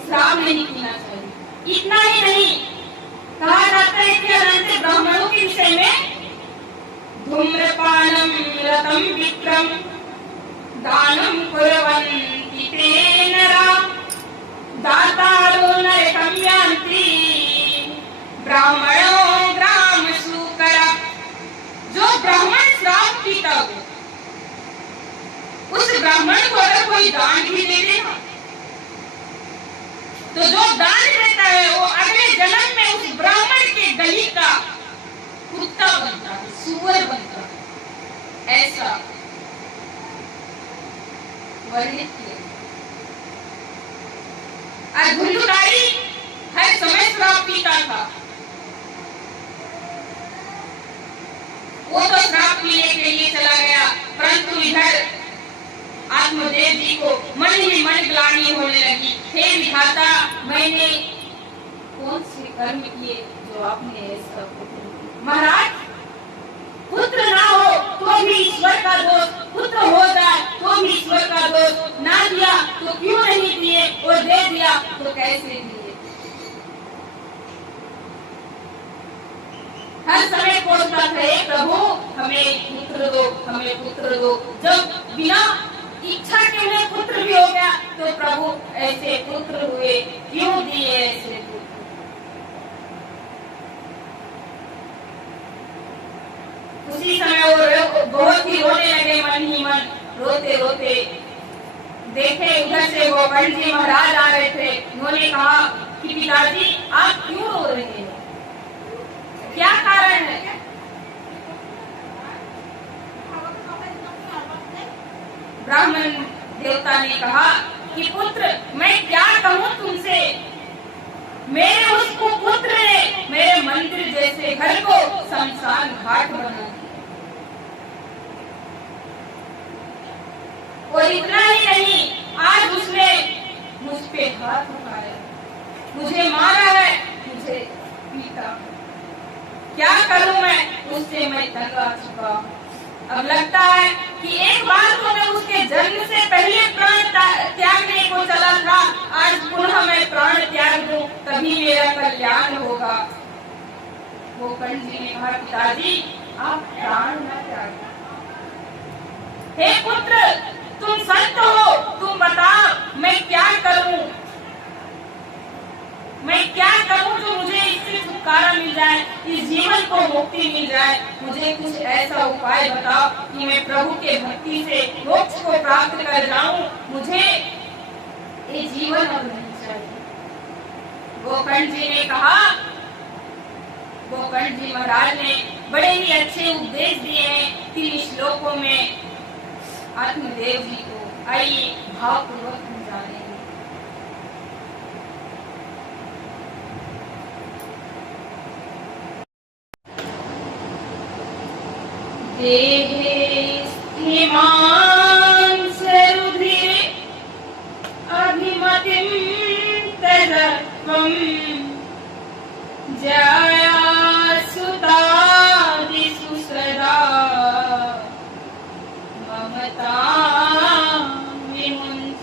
शराब नहीं पीना चाहिए। इतना ही नहीं, कहा जाता है कि अनंत ब्राह्मणों के विषय में, धूम्रपानम रतम विक्रम दानम कुर्वन्ति ते नरा दातारो नरकं यान्ति ब्राह्मणो ग्राम सूकरा। जो ब्राह्मण शराब पीता हो, उस ब्राह्मण को अगर कोई दान भी दे देगा, तो जो दान देता है वो अगले जन्म में उस ब्राह्मण के गली का कुत्ता बनता है, सुअर बनता है, ऐसा वर्णित किया। और धुंधुकारी हर समय शराब पीता था। वो तो शराब पीने के लिए चला गया, परंतु इधर आत्मदेव जी को मन ही मन ग्लानि होने लगी। हे विधाता, मैंने कौन से कर्म किए जो आपने ऐसा पुत्र। महाराज, पुत्र ना हो तो भी ईश्वर का दोष, पुत्र हो जाए तो भी ईश्वर का दोष। ना दिया तो क्यों नहीं दिए, और दे दिया तो कैसे दिए। हर समय पूछता था, हे प्रभु हमें पुत्र दो, हमें पुत्र दो। जब बिना इच्छा के उन्हें पुत्र भी हो गया तो प्रभु ऐसे पुत्र हुए, क्यों दिए ऐसे पुत्र। उसी समय वो बहुत ही रोने लगे, मन ही मन रोते रोते। देखे उधर से गोकर्ण जी महाराज आ रहे थे। उन्होंने कहा कि पिताजी आप क्यों रो रहे हैं, क्या कारण है। ब्राह्मण देवता ने कहा कि पुत्र मैं क्या कहूँ तुमसे, मेरे उस पुत्र ने मेरे मंदिर जैसे घर को शमशान घाट बना दिया। और इतना ही नहीं, आज उसने मुझ पे हाथ उठाया, मुझे मारा है, मुझे पीटा। क्या करूं मैं, उससे मैं तंग आ चुका। अब लगता है कि एक बार तो मैं उसके जन्म से पहले प्राण त्यागने को चला था, आज पुनः मैं प्राण त्याग दूं, तभी मेरा कल्याण होगा। वो गोकर्ण जी ने कहा, पिताजी आप प्राण न त्यागें। हे पुत्र, तुम संत हो, तुम बताओ मैं क्या करूं, मैं क्या करूं जो मुझे इससे छुटकारा मिल जाए, इस जीवन को मुक्ति मिल जाए। मुझे कुछ ऐसा उपाय बताओ कि मैं प्रभु के भक्ति से मोक्ष को प्राप्त कर जाऊं। मुझे ये जीवन अब नहीं चाहिए। गोकर्ण जी ने कहा, गोकर्ण जी महाराज ने बड़े ही अच्छे उपदेश दिए हैं 3 श्लोकों में आत्मदेव जी को। आइए भावपूर्वक समझाएंगे। देहे स्थिमान् सरुधिरे अभिमतिं तदत्वं जयासुतादिषु सदा ममतां विमुञ्च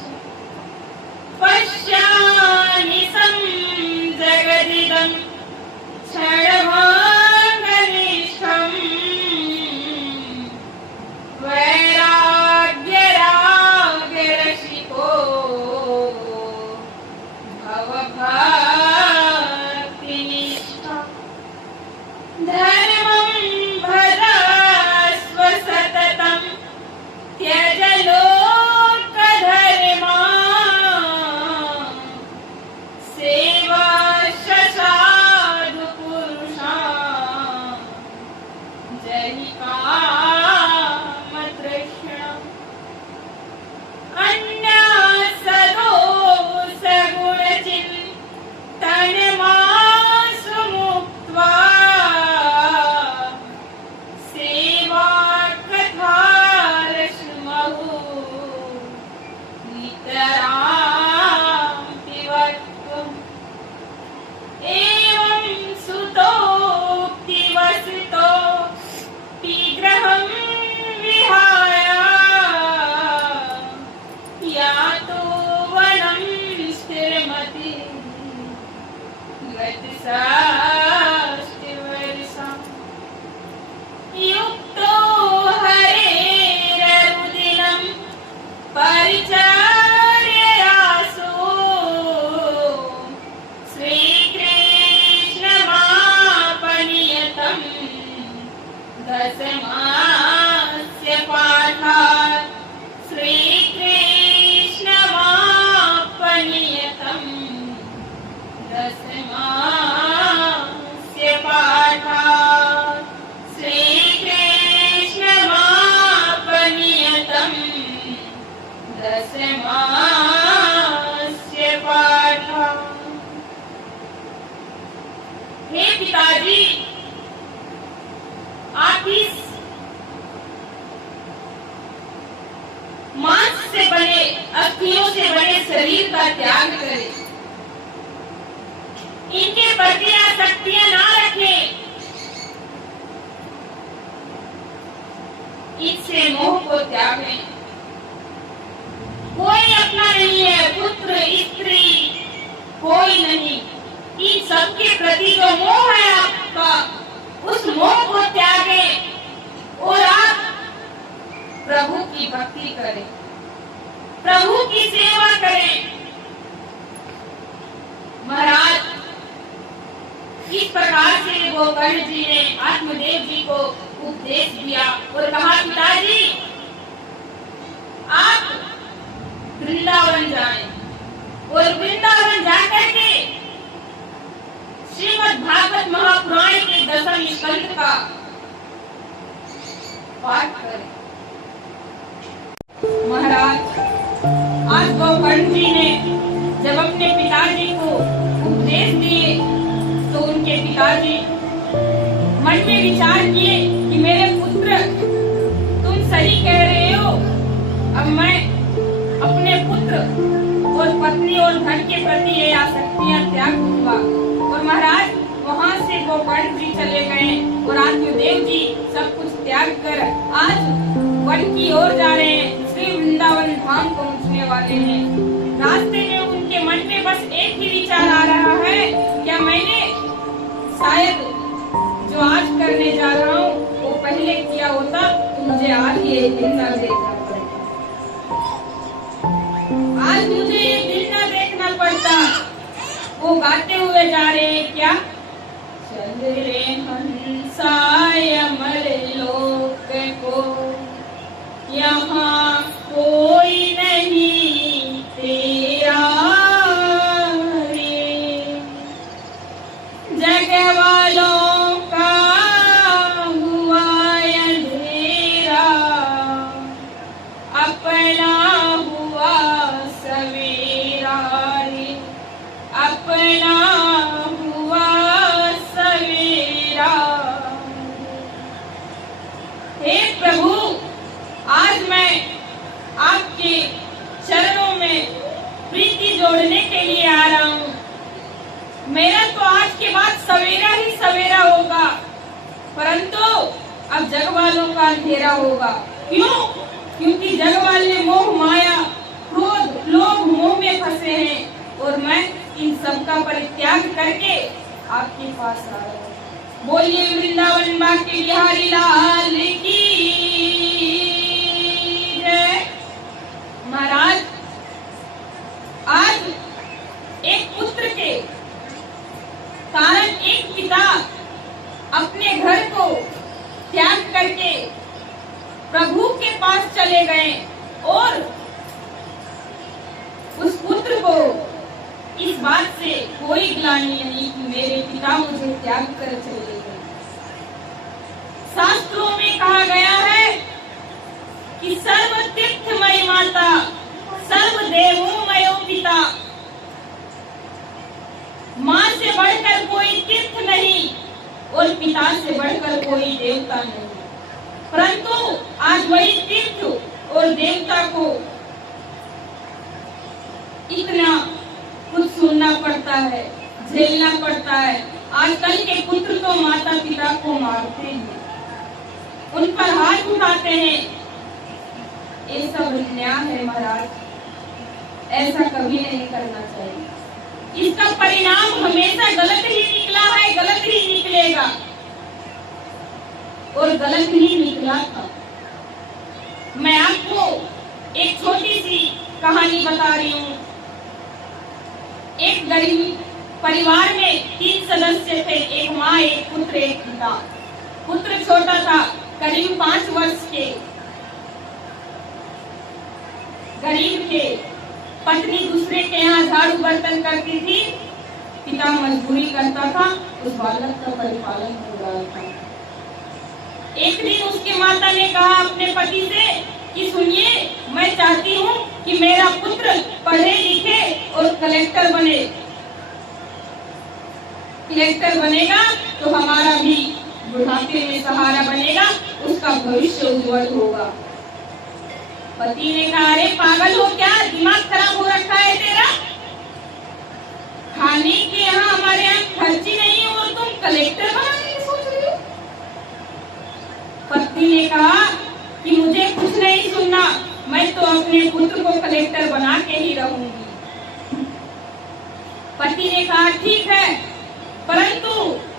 पश्यामि जगदिदं क्षणमात्रम् दशमास्य पाठात् श्रीकृष्णमापनियतम् दशमास्य पाठात् श्रीकृष्णमापनियतम् दशमास्य पाठात्। हे पिताजी, आप इस मांस से बने, अस्थियों से बने शरीर का त्याग करें, इनके प्रति आसक्तियां ना रखें, इससे मोह को त्यागें। कोई अपना नहीं है, पुत्र स्त्री कोई नहीं, इन सबके प्रति जो मोह है आपका, उस मोह को त्यागें और आप प्रभु की भक्ति करें, प्रभु की सेवा करें। महाराज, इस प्रकार से गोकर्ण जी ने आत्मदेव जी को उपदेश दिया और कहा, पिताजी आप वृंदावन जाएं और वृंदावन जाकर के श्रीमद् भागवत महापुराण के 10वें स्कंद का पाठ करें। महाराज, आज गोकर्ण जी ने जब अपने पिताजी को उपदेश दिए तो उनके पिताजी मन में विचार किए कि मेरे पुत्र, तुम सही कह रहे हो, अब मैं अपने पुत्र और पत्नी और धन के प्रति ये आसक्तियां त्याग दूंगा। और महाराज, वहाँ से गोकर्ण जी चले गए और आत्मदेव जी सब कुछ त्याग कर आज वन की ओर जा रहे हैं, श्री वृंदावन धाम पहुँचने वाले हैं। रास्ते में उनके मन में बस एक ही विचार आ रहा है, क्या मैंने शायद जो आज करने जा रहा हूँ वो पहले किया होता तो मुझे आज ये दिन न देखना पड़ता, आज मुझे ये दिन न देखना पड़ता। वो गाते हुए जा रहे हैं, क्या चल रे हंसाय अमर लोक को, यहाँ कोई नहीं तेरा रे, जग वालों का हुआ अंधेरा, अपना हुआ सवेरा रे, अपना हुआ सवेरा। हे प्रभु, आज मैं आपके चरणों में प्रीति जोड़ने के लिए आ रहा हूँ। मेरा तो आज के बाद सवेरा ही सवेरा होगा, परंतु अब जग वालों का अंधेरा होगा। क्यों? क्योंकि जग वाले मोह माया क्रोध लोभ मोह में फंसे हैं और मैं इन सब का परित्याग करके आपके पास आ रहा हूँ। बोलिए वृंदावन बांके बिहारी लाल की जय। महाराज, आज एक पुत्र के कारण एक पिता अपने घर को त्याग करके प्रभु के पास चले गए और उस पुत्र को इस बात से कोई ग्लानि नहीं कि मेरे पिता मुझे त्याग कर चले गए। शास्त्रों में कहा गया है कि सर्व तीर्थमय माता, सर्व देवोमयो पिता, माँ से बढ़कर कोई तीर्थ नहीं और पिता से बढ़कर कोई देवता नहीं, परंतु आज वही तीर्थ और देवता को इतना कुछ सुनना पड़ता है, झेलना पड़ता है। आजकल के पुत्र तो माता पिता को मारते हैं, उन पर हाथ उठाते हैं। ये सब अन्याय है महाराज, ऐसा कभी नहीं करना चाहिए। इसका परिणाम हमेशा गलत ही निकला है, गलत ही निकलेगा और गलत ही निकला था। मैं आपको एक छोटी सी कहानी बता रही हूँ। एक गरीब परिवार में 3 सदस्य थे, एक माँ, एक पुत्र, एक पिता। पुत्र छोटा था, करीब 5 वर्ष के, गरीब थे। पत्नी दूसरे के यहाँ झाड़ू बर्तन करती थी, पिता मजदूरी करता था, उस बालक का परिपालन हो रहा था। एक दिन उसकी माता ने कहा अपने पति से कि सुनिए, मैं चाहती हूँ कि मेरा पुत्र पढ़े लिखे और कलेक्टर बने। कलेक्टर बनेगा तो हमारा भी बुढ़ापे में सहारा बनेगा, उसका भविष्य उज्जवल होगा। पति ने कहा, अरे पागल हो क्या, दिमाग खराब हो रखा है तेरा? खाने के यहाँ हमारे यहाँ खर्ची नहीं है और तुम कलेक्टर बनाने की सोच रही हो? पत्नी ने कहा कि मुझे कुछ नहीं सुनना, मैं तो अपने पुत्र को कलेक्टर बना के ही रहूंगी। पति ने कहा ठीक है, परंतु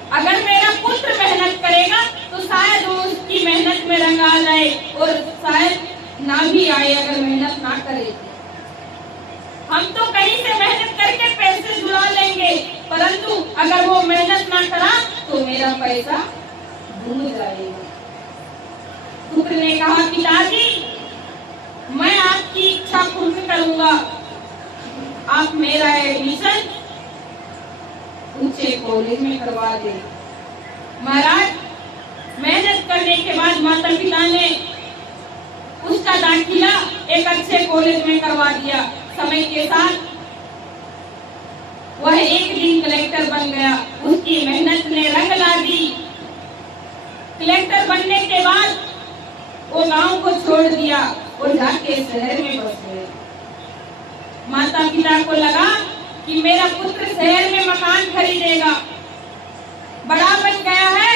अगर मेरा पुत्र मेहनत करेगा तो शायद वो उसकी मेहनत में रंग आ जाए, और शायद ना भी आए अगर मेहनत ना करे। हम तो कहीं से मेहनत करके पैसे जुड़ा लेंगे, परंतु अगर वो मेहनत ना करा तो मेरा पैसा डूब जाएगा। पुत्र ने कहा पिताजी, मैं आपकी इच्छा पूर्ण करूंगा, आप मेरा एडमिशन ऊंचे कॉलेज में करवा दे। महाराज, मेहनत करने के बाद माता पिता ने उसका दाखिला एक अच्छे कॉलेज में करवा दिया। समय के साथ वह एक दिन कलेक्टर बन गया, उसकी मेहनत ने रंग ला दी। कलेक्टर बनने के बाद वो गांव को छोड़ दिया और जाके शहर में बस गए। माता पिता को लगा कि मेरा पुत्र शहर में मकान खरीदेगा, बड़ा बन गया है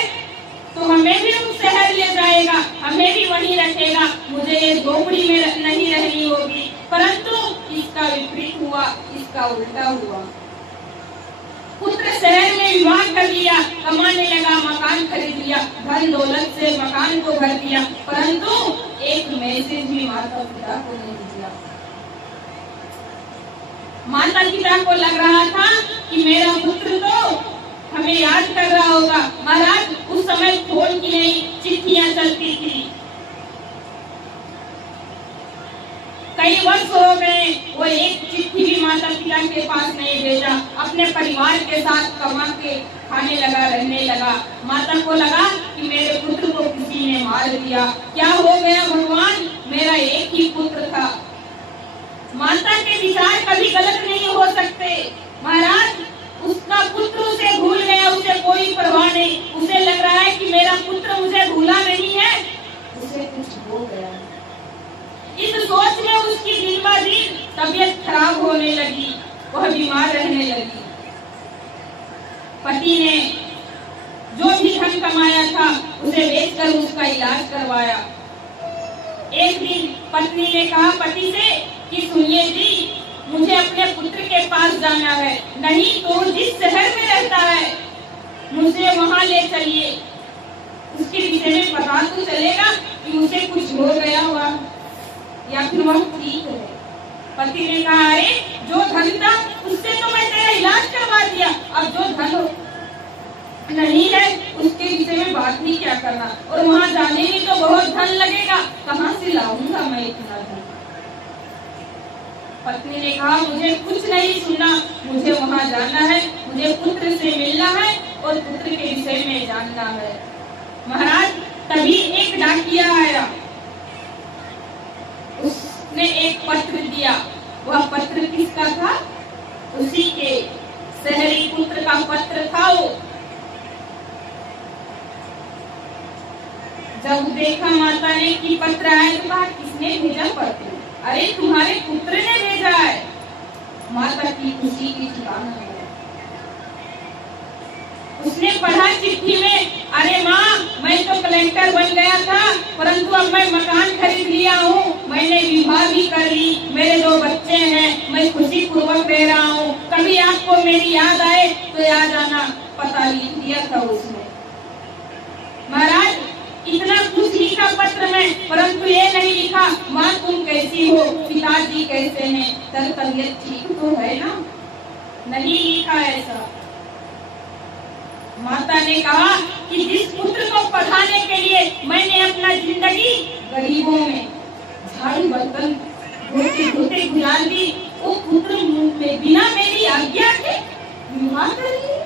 तो हमें भी उस शहर ले जाएगा, हमें भी वहीं रखेगा, मुझे ये झोपड़ी में नहीं रहनी होगी। परंतु इसका विपरीत हुआ, इसका उल्टा हुआ। पुत्र शहर में विवाह कर लिया, कमाने लगा, मकान खरीद लिया, धन दौलत से मकान को भर दिया, परंतु एक मैसेज भी माता पिता को नहीं दिया। माता पिता को लग रहा था कि मेरा पुत्र तो हमें याद कर रहा होगा। महाराज, उस समय फोन की नहीं, चिट्ठियां चलती थी। कई वर्ष हो गए, वो एक चिट्ठी भी माता पिता के पास नहीं भेजा, अपने परिवार के साथ कमा के खाने लगा, रहने लगा। माता को लगा कि मेरे पुत्र को किसी ने मार दिया, क्या हो गया भगवान, मेरा एक ही पुत्र था। माता के विचार कभी गलत नहीं हो सकते। महाराज, उसका पुत्र उसे भूल गया, उसे कोई परवाह नहीं, उसे लग रहा है कि मेरा पुत्र मुझे भूला नहीं है, उसे कुछ हो गया। इस सोच में उसकी दिन ब दिन तबीयत खराब होने लगी, वह बीमार रहने लगी। पति ने जो भी धन कमाया था उसे बेचकर उसका इलाज करवाया। एक दिन पत्नी ने कहा पति से कि सुनिए जी, मुझे अपने पुत्र के पास जाना है, नहीं तो जिस शहर में रहता है मुझे वहाँ ले चलिए, उसके विषय में पता तो चलेगा कि उसे कुछ हो गया हुआ या फिर वह ठीक है। पति ने कहा अरे जो धन था उससे तो मैं तेरा इलाज करवा दिया, अब जो धन नहीं है उसके विषय में बात नहीं क्या करना, और वहाँ जाने में तो बहुत धन लगेगा, कहाँ से लाऊंगा मैं इतना धन। पत्नी ने कहा मुझे कुछ नहीं सुनना, मुझे वहाँ जाना है, मुझे पुत्र से मिलना है और पुत्र के विषय में जानना है। महाराज, तभी एक डाकिया आया, उसने एक पत्र दिया। वह पत्र किसका था? उसी के शहरी पुत्र का पत्र था वो। जब देखा माता ने कि पत्र आया तो कहा किसने भेजा पत्र? अरे तुम्हारे पुत्र ने भेजा है। माता की खुशी की ठिकाना है। उसने पढ़ा चिट्ठी में, अरे माँ मैं तो कलेक्टर बन गया था, परंतु अब मैं मकान खरीद लिया हूँ, मैंने विवाह भी कर ली, मेरे 2 बच्चे हैं, मैं खुशी पूर्वक रह रहा हूँ, कभी आपको मेरी याद आए तो याद आना। पता लिख दिया था उसने। महाराज, इतना कुछ लिखा पत्र में, परंतु ये नहीं लिखा माँ तुम कैसी हो, पिताजी कैसे हैं, तेरी तबीयत ठीक तो है ना? नहीं लिखा ऐसा। माता ने कहा कि जिस पुत्र को पढ़ाने के लिए मैंने अपना है जिंदगी गरीबों में। झाड़ू बर्तन धोते धोते गुजार दी वो पुत्र में बिना मेरी आज्ञा के विवाह कर लिए।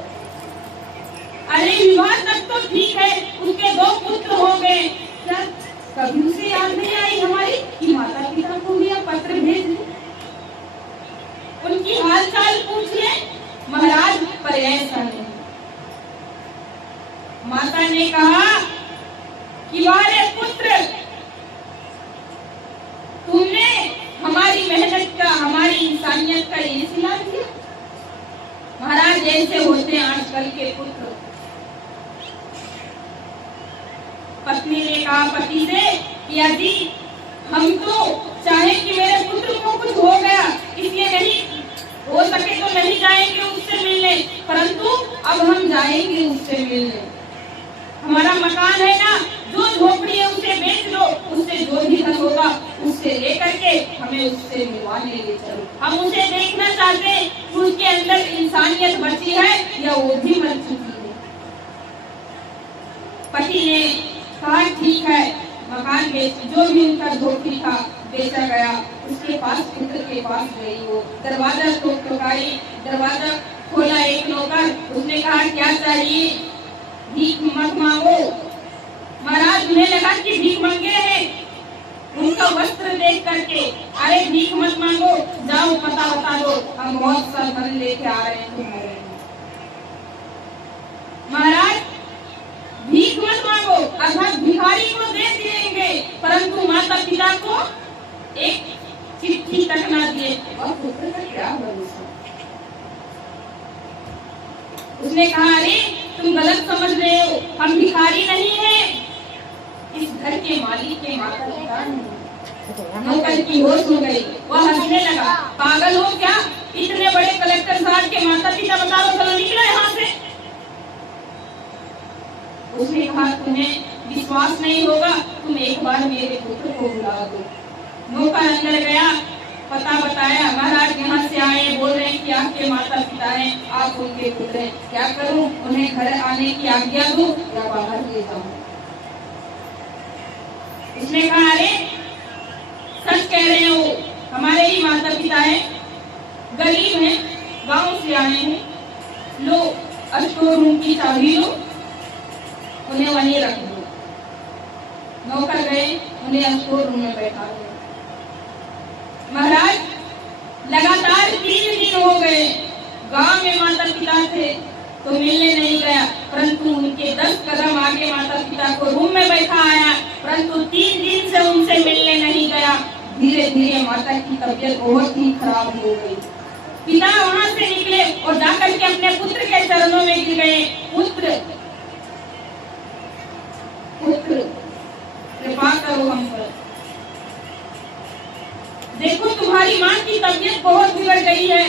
अरे विवाह तक तो ठीक है, उसके 2 पुत्र हो गए, क्या कभी उसे याद नहीं आई हमारी कि माता पिता को भी आप पत्र भेज दें, उनकी हाल चाल पूछ ले। महाराज पर ऐसा नहीं। माता ने कहा कि वारे पुत्र, तुमने हमारी मेहनत का, हमारी इंसानियत का ये सिला दिया। महाराज ऐसे होते हैं आजकल के पुत्र। पत्नी ने कहा पति से कि अजी हम तो चाहे कि मेरे पुत्र को कुछ हो गया, इसलिए नहीं हो सके तो नहीं जाएंगे उससे मिलने, परंतु अब हम जाएंगे उससे मिलने। हमारा मकान है ना, जो झोपड़ी है उसे बेच दो, उससे जो भी धन होगा उससे लेकर के हमें उससे मिलवाने ले चलो। हम उसे देखना चाहते हैं कि उसके अंदर इंसानियत बची है या वो भी मर चुकी है। पति ने कहा ठीक है, मकान बेच, जो भी उनका झोपड़ी था बेचा गया। उसके पास पुत्र के पास गई, वो दरवाजा ठोकाई, दरवाजा खोला एक नौकर, उसने कहा क्या चाहिए? भीख मत मांगो। महाराज उन्हें लगा कि भीख मांगे हैं, उनका वस्त्र देख करके अरे भीख मत मांगो, जाओ पता बता दो, हम बहुत सा धन लेके आ रहे हैं तुम्हारे। महाराज भीख मत मांगो अर्थात भिखारी को दे देंगे, परंतु माता पिता को एक चिट्ठी तक ना दिए। और पुत्र का क्या भरोसा? उसने कहा अरे तुम गलत समझ रहे हो, हम भिखारी नहीं हैं, इस घर के मालिक के माता पिता हैं। नौकर की होश हो गई, वह हंसने लगा, पागल हो क्या? इतने बड़े कलेक्टर साहब के माता पिता बता दो, चलो निकलो यहाँ से। उसने कहा तुम्हें विश्वास नहीं होगा, तुम एक बार मेरे पुत्र को बुला दो। नौकर अंदर गया, पता बताया, महाराज यहाँ से आए, बोल रहे हैं कि आपके माता पिता हैं, आप उनके पुत्र हैं, क्या करूं? उन्हें घर आने की आज्ञा दूं या बाहर ले जाऊं? उसने कहा अरे सच कह रहे हो, हमारे ही माता पिता हैं, गरीब हैं, गांव से आए हैं, लो स्टोर रूम की चाबी लो, उन्हें वहीं रख दो। नौकर गए, उन्हें स्टोर रूम में बैठा दिया। महाराज लगातार 3 दिन हो गए, गांव में माता पिता थे तो मिलने नहीं गया, परंतु उनके 10 कदम आगे माता पिता को रूम में बैठा आया, परंतु 3 दिन से उनसे मिलने नहीं गया। धीरे धीरे माता की तबीयत बहुत ही खराब हो गई। पिता वहां से निकले और जाकर के अपने पुत्र के चरणों में गिर गए। पुत्र पुत्र कृपा करो हम पर, देखो तुम्हारी माँ की तबीयत बहुत बिगड़ गई है,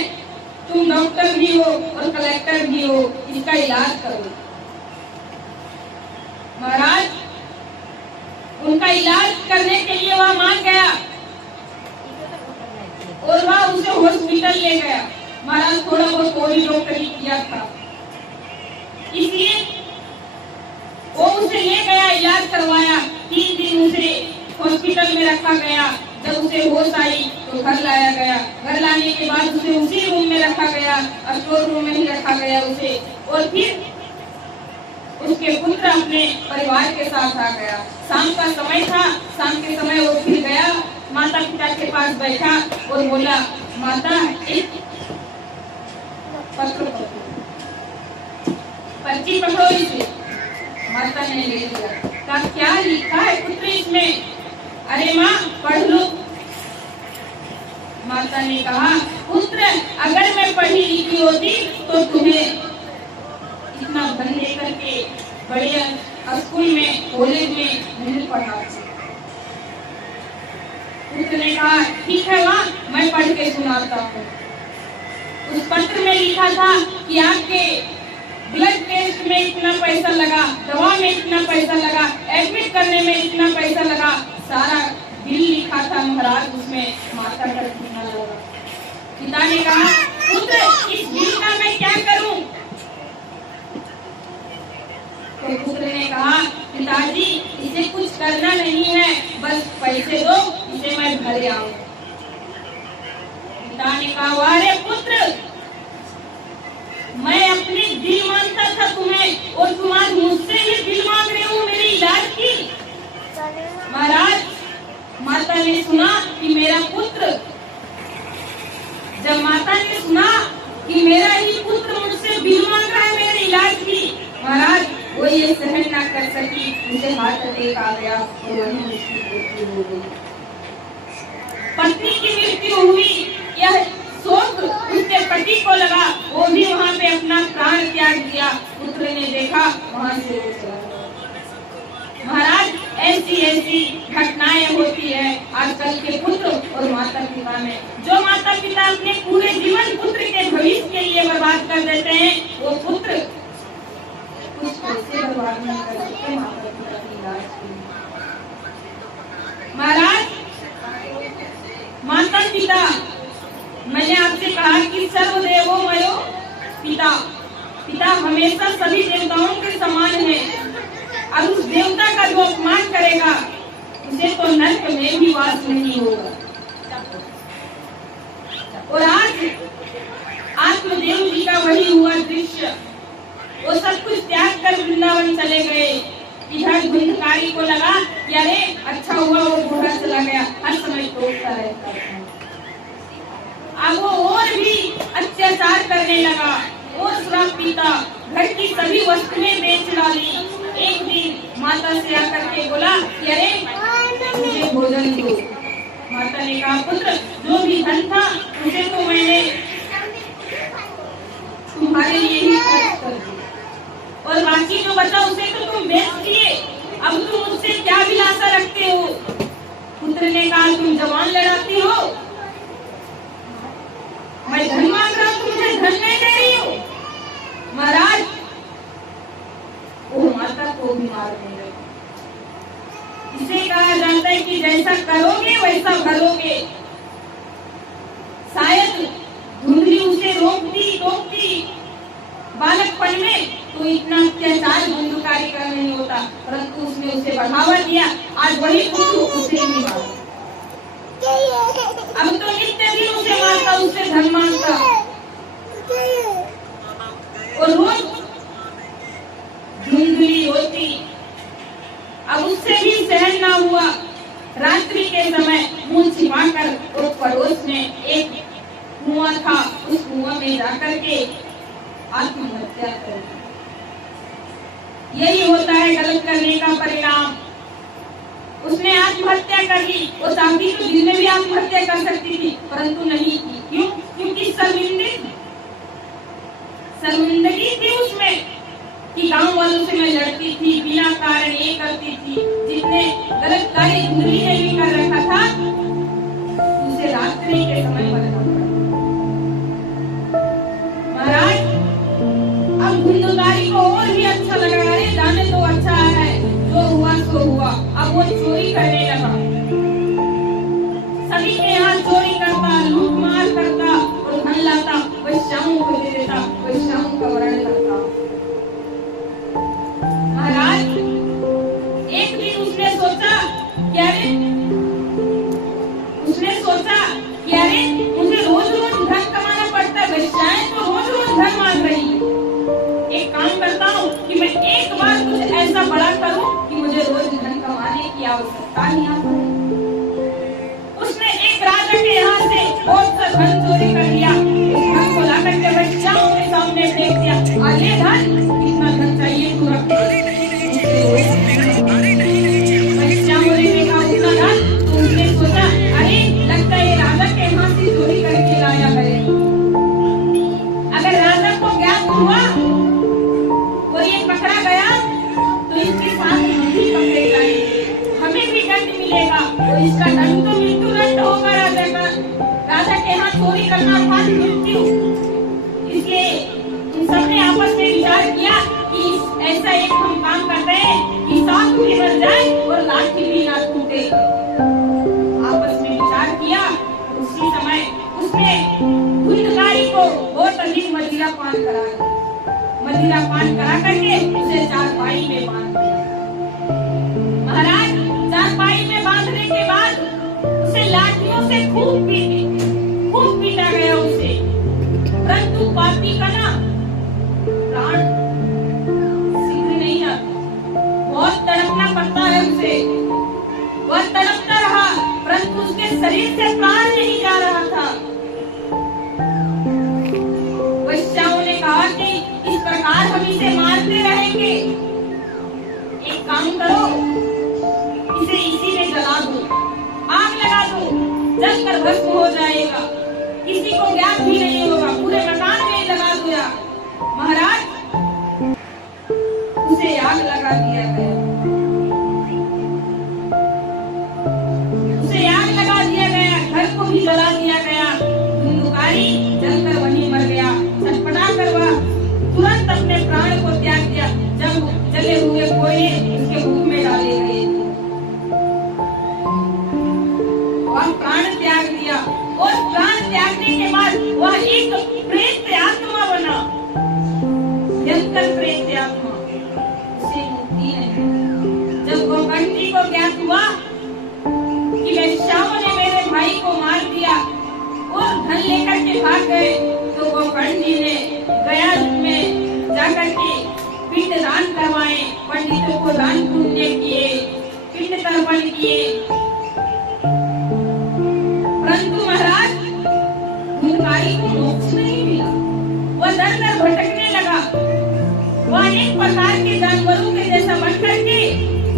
तुम डॉक्टर भी हो और कलेक्टर भी हो, इसका इलाज करो। महाराज उनका इलाज करने के लिए वह मान गया और वह उसे हॉस्पिटल ले गया। महाराज थोड़ा बहुत और ही डॉक्टरी किया था, इसलिए वो उसे ले गया, इलाज करवाया। 3 दिन उसे हॉस्पिटल में रखा गया। जब उसे होश आई तो घर लाया गया। घर लाने के बाद उसे उसी रूम में रखा गया, स्टोर रूम में ही रखा गया उसे। और फिर उसके पुत्र अपने परिवार के साथ आ गया। शाम का समय था, शाम के समय वो फिर गया, माता पिता के पास बैठा और बोला, माता एक पत्र पकड़ो, पर्ची पकड़ो इसे। माता ने ले लिया, कहा क्या लिखा है पुत्र इसमें? अरे माँ पढ़ लो। माता ने कहा, पुत्र अगर मैं पढ़ी लिखी होती तो तुम्हें इतना धन लेकर के बड़े स्कूल में, कॉलेज में नहीं पढ़ाती। पुत्र ने कहा ठीक है माँ, मैं पढ़ के सुनाता हूँ। उस पत्र में लिखा था कि आपके ब्लड टेस्ट में इतना पैसा लगा, दवा में इतना पैसा लगा, एडमिट करने में इतना पैसा लगा, सारा बिल लिखा था महाराज, उसमें माता का कितना लगा। पिता ने कहा, पुत्र इस बिल का मैं क्या करूं? तो पुत्र ने कहा, पिताजी इसे कुछ करना नहीं मुझे दो, इसे मैं घर आऊं। पिता ने कहा, वारे पुत्र, मैं अपने दिल मांगता था तुम्हें और तुम आज मुझसे ही दिल मांग रहे हो मेरे इलाज की। महाराज, माता ने सुना कि मेरा पुत्र, जब माता ने सुना कि मेरा ही पुत्र मुझसे बिल मांग रहा है मेरे इलाज की, महाराज वो ये सहन ना कर सकी, मुझे हार्ट अटैक आ गया और वहीं उसकी मृत्यु हो गई। पत्नी की मृत्यु हुई, यह शोक उसके पति को लगा, वो भी वहाँ पे अपना प्राण त्याग दिया। पुत्र ने देखा, वहाँ से वो चला गया। महाराज, ऐसी ऐसी घटनाएं होती है आजकल के पुत्र और माता पिता में। जो माता पिता अपने पूरे जीवन पुत्र के भविष्य के लिए बर्बाद कर देते हैं, वो पुत्र कुछ पैसे बर्बाद नहीं कर सकते माता पिता के इलाज के लिए। महाराज, माता पिता, मैंने आपसे कहा कि सर्वदेवो मयो पिता, पिता हमेशा सभी देवताओं के समान है। अब उस देवता का जो अपमान करेगा, उसे तो नरक में भी वास नहीं होगा। और आज आत्मदेव जी का वही हुआ दृश्य, वो सब कुछ त्याग कर वृंदावन चले गए। इधर धुंधकारी को लगा कि अरे अच्छा हुआ वो बूढ़ा चला गया, हर समय टोकता रहता था। अब वो और भी अत्याचार करने लगा और शराब पीता, घर की सभी वस्तुएं बेच डाली। एक दिन माता से आकर के बोला कि अरे मुझे भोजन दो। माता ने कहा, पुत्र, जो भी धन था उसे तो मैंने तुम्हारे लिए ही खर्च कर दिया और बाकी जो बचा उसे तो तुम बेच दिए। अब तुम मुझसे क्या दिलासा रखते हो? पुत्र ने कहा, तुम जवान लड़ाती हो, मैं धन मांग रहा हूँ, तुम मुझे धन नहीं दे रही हो। महाराज, वो माता को भी मार देंगे। इसे कहा जाता है कि जैसा करोगे वैसा भरोगे। शायद धुंधली उसे रोकती बालकपन में तो इतना अत्याचार धुंधकारी कर नहीं होता, परंतु उसने उसे बढ़ावा दिया। आज वही पुत्र उसे भी मारा। अब तो नित्य दिन उसे मारता, उससे धन मांगता और रोज धुंधली होती। अब उससे भी सहन ना हुआ। रात्रि के समय मुंह छिपाकर वो पड़ोस में एक कुआं था, उस कुआं में जाकर के आत्महत्या कर दी। यही होता है गलत करने का परिणाम। उसने आत्महत्या कर ली। वो चाहती तो दिन में भी आत्महत्या कर सकती थी, परंतु नहीं की। क्यों? क्योंकि शर्मिंदगी थी उसमें कि गांव वालों से मैं लड़ती थी, बिना कारण ये करती थी। जितने गलत कार्य धुंधली ने भी कर रखा था, उसे रात्रि के समय मरना पड़ा। महाराज, अब धुंधकारी को और भी अच्छा लगा, अरे जाने तो अच्छा है, जो हुआ सो हुआ। अब वो चोरी करने लगा, सभी के यहाँ चोरी करता, लूटमार करता और धन लाता, वैश्याओं को दे देता, वैश्याओं का वरण करता। महाराज, एक दिन उसने सोचा कि अरे मुझे रोज रोज धन कमाना पड़ता है, वैश्याएं तो रोज रोज धन मांग रही है। एक काम करता हूँ कि मैं एक बार कुछ ऐसा बड़ा करूँ कि मुझे रोज धन कमाने की आवश्यकता नहीं आ पाए। उसने एक राजा के यहाँ से बहुत सा धन चोरी कर लिया। उस धन को ला करके वैश्याओं के सामने फेंक दिया। अरे धन, कितना धन चाहिए तू रख। वैश्याओं ने देखा उतना धन, तो उसने सोचा अरे लगता है राजा के यहाँ से चोरी करके लाया है। अगर राजा को ज्ञात हुआ और ये पकड़ा गया तो इसके साथ हम भी पकड़े जाएंगे, हमें भी दंड मिलेगा और इसका दंड तो मृत्यु दंड होगा राजा का। राजा के यहाँ चोरी करना अर्थात मृत्यु। इसलिए इन सबने आपस में विचार किया कि ऐसा एक हम काम करते हैं कि सांप भी बच जाए और लाठी भी ना टूटे। आपस में विचार किया। उसी समय उसने धुंधकारी को बहुत अधिक मदिरा पान कराया। मदिरा पान करा करके उसे चारपाई में बांध दिया। महाराज, चारपाई में बांधने के बाद पापी का ना प्राण शीघ्र नहीं आता, बहुत तड़पना पड़ता है उसे। वह तड़पता रहा परंतु उसके शरीर से प्राण नहीं जा रहा था। वैश्याओं ने कहा कि इस प्रकार हम इसे मारते रहेंगे, एक काम करो, इसे इसी में जला दो, आग लगा दो, जलकर भस्म हो जाएगा, किसी को ज्ञात भी नहीं होगा, पूरे मकान में लगा दिया। महाराज, उसे आग लगा दिया गया, उसे आग लगा दिया गया, घर को भी जला दिया गया। धुंधुकारी जलकर वहीं मर गया। छटपटा कर वह तुरंत अपने प्राण को त्याग दिया। जब जले हुए कोयले उसके मुख में डाले गए, वह प्राण त्याग दिया और प्राण त्यागने के बाद वह एक प्रेत आत्मा बना, भयंकर प्रेत आत्मा, उसे मुक्ति नहीं। जब गोकर्ण जी को ज्ञात हुआ कि वैश्याओं ने मेरे भाई को मार दिया और धन लेकर के भाग गए, तो गोकर्ण जी ने गया में जाकर के पिंड दान करवाए, पंडितों को दान पुण्य किए, पिंड तर्पण किए। परंतु महाराज, धुंधुकारी को मोक्ष नहीं मिला। वह दर दर भटकने लगा। वह अनेक प्रकार के जानवरों के जैसा बन करके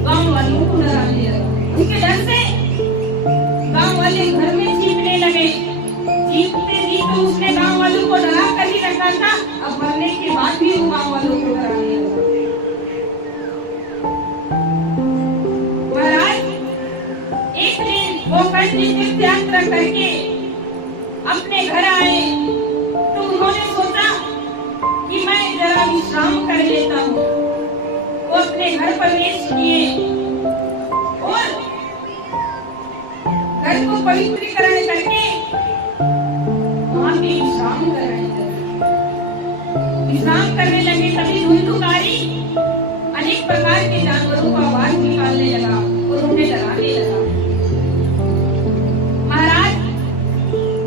गांव वालों को डराने लगा। उसके डर से गांव वाले घर में छिपने लगे। जीतते जी तो उसने गांव वालों को डरा कर ही रखा था, अब मरने के बाद भी वो गांव वालों को डराने लगा। महाराज, एक दिन वो पंडित तीर्थ यात्रा करके अपने घर आए, तो उन्होंने सोचा कि मैं जरा विश्राम कर लेता हूँ। वो अपने घर प्रवेश किए और घर को पवित्रीकरण करके वहां पे विश्राम करने लगे। तभी धुंधुकारी अनेक प्रकार के जानवरों का आवाज निकालने लगा और उन्हें डराने लगा। महाराज,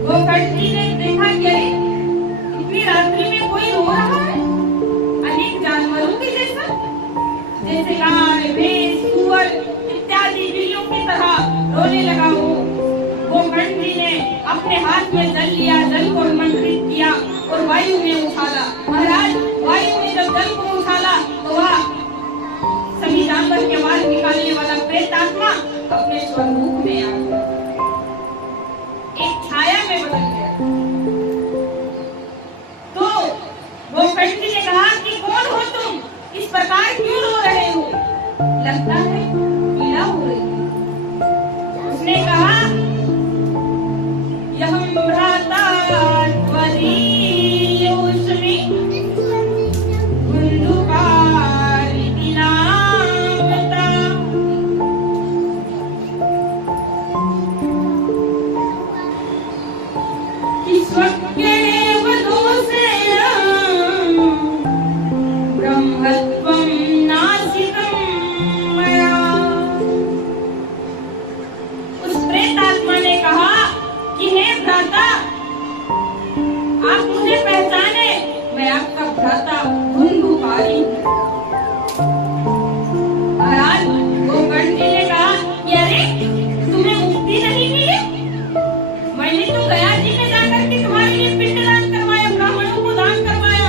गोकर्ण जी ने देखा कि अरे इतनी रात्रि में कोई रो रहा है, अनेक जानवरों के जैसा, जैसे गाय, भैंस, सूअर इत्यादि बिल्लियों की तरह रोने लगा। वो गोकर्ण जी ने अपने हाथ में जल लिया, जल को मंत्रित किया और वायु में उछाला। महाराज, वायु में जब जल को उछाला तो वह सभी जानवर के आवाज निकालने वाला प्रेत आत्मा अपने स्वरूप में आ गया, एक छाया में बदल गया। तो गोकर्ण जी ने कहा कि कौन हो तुम, इस प्रकार क्यों रो रहे हो? लगता है पीड़ा हो रही है। उसने कहा, यह भ्राता त्वदीयोऽस्मि धुंधुकारिति नामता। स्वप्नेव दोषेण ब्रह्मत्वं नासितं मया। उस प्रेतात्मा ने कहा कि हे भ्राता, आप मुझे पहचाने, मैं आपका भ्राता धुंधुकारी हूँ। महाराज, गोकर्ण जी ने कहा कि अरे तुम्हें मुक्ति नहीं मिली? मैंने तो गया जी में जाकर के तुम्हारे लिए पिंड दान करवाया, ब्राह्मणों को दान करवाया।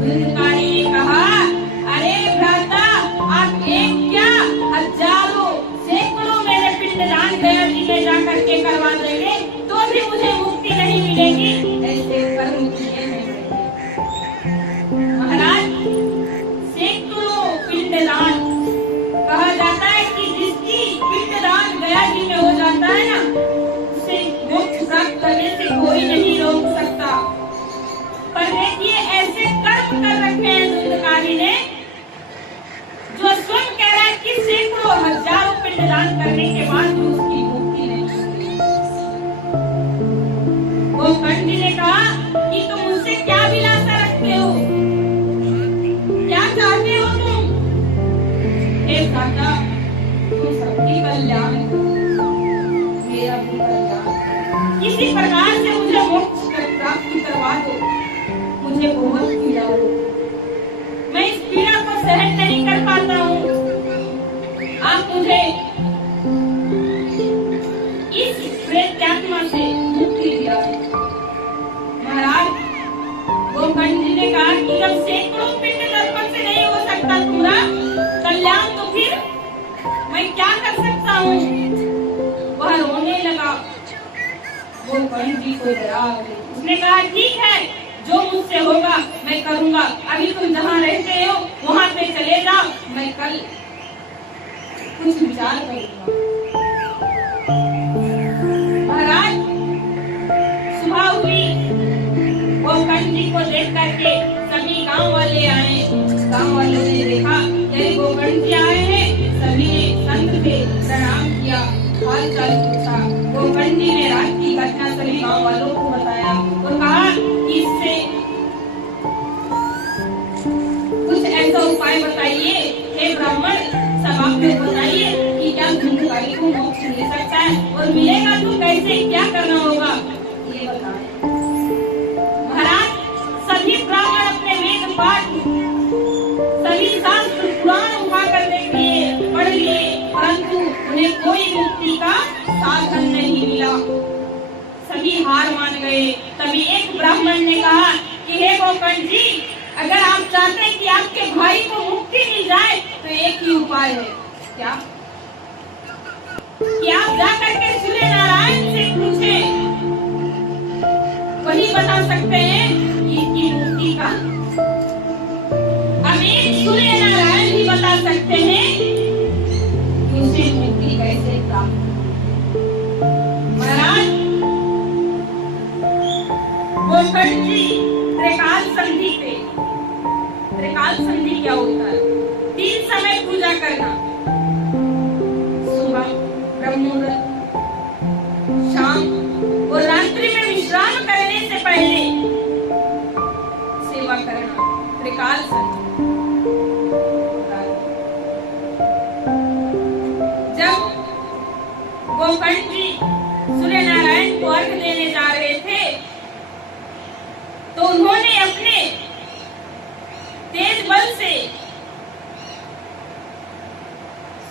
धुंधुकारी ने कहा, अरे भ्राता, आप एक क्या हजारों सैकड़ों मेरे पिंड दान गया जी में जाकर के करवा देंगे तो भी मुझे मुक्ति नहीं मिलेगी। ऐसे कर्म किए हैं महाराज। सैकड़ों पिंड दान, कहा जाता है कि जिसकी पिंड दान गया जी में हो जाता है ना, उसे मोक्ष प्राप्त करने से कोई नहीं रोक सकता। पर देखिए, ऐसे कर्म कर रखे हैं धुंधुकारी ने, जो स्वयं कह रहा है कि सैकड़ों हजारों पिंड दान करने के बाद भी उसकी मुक्ति नहीं मिली। गोकर्ण जी ने कहा कि तुम मुझसे क्या विलासा रखते हो, क्या चाहते हो तुम? हे भ्राता, तुम सबकी कल्याण करो, मेरा भी कल्याण। इस किसी प्रकार से मुझे मोक्ष प्राप्ति करवा दो। मुझे बहुत पीड़ा हो, मैं इस पीड़ा को सहन नहीं कर पाता हूँ। आप मुझे इस प्रेतात्मा से मुक्ति दिया। महाराज गोकर्ण जी ने कहा कि जब सैकड़ों पिंड दर्पण से नहीं हो सकता तुम्हारा कल्याण, तो फिर मैं क्या कर सकता हूँ। वह रोने लगा। गोकर्ण जी को दया आ गई। उसने कहा ठीक है, जो मुझसे होगा मैं करूंगा। अभी तुम जहाँ रहते हो वहाँ पे चले जाओ, मैं कल कुछ विचार करूंगा। महाराज सुबह हुई, गोकर्ण जी को देख करके सभी गांव वाले आए। गांव वालों ने देखा यही गोकर्ण जी आए हैं। सभी ने संत से प्रणाम किया, हाल चाल पूछा। गोकर्ण जी ने रात की घटना सभी गांव वालों को बताया और कहा इससे कुछ ऐसा उपाय बताइए हे ब्राह्मण, सब आप लोग बताइए कि क्या धुंधकारी को मोक्ष मिल सकता है और मिलेगा तो कैसे, क्या करना होगा, ये बताएं। महाराज सभी ब्राह्मण अपने वेद पाठ, सभी शास्त्र पुराण उठा कर देख लिए, पढ़ लिए, परंतु उन्हें कोई मुक्ति का साधन नहीं मिला। सभी हार मान गए। तभी एक ब्राह्मण ने कहा कि हे गोकर्ण जी, अगर आप चाहते हैं कि आपके भाई को मुक्ति मिल जाए तो एक ही उपाय है। क्या? कि आप जाकर के सूर्य नारायण से पूछें, वही बता सकते हैं इसकी मुक्ति का। अब एक सूर्य नारायण ही बता सकते हैं कि उसे मुक्ति कैसे प्राप्त। महाराज गोकर्ण जी त्रिकाल संधि पे, त्रिकाल संधि क्या होता है? 3 समय पूजा करना, सुबह, ब्रह्म मुहूर्त, शाम और रात्रि में विश्राम करने से पहले सेवा करना, त्रिकाल संधि। जब गोकर्ण जी सूर्य नारायण को अर्घ देने जा रहे थे तो उन्होंने अपने तेज बल से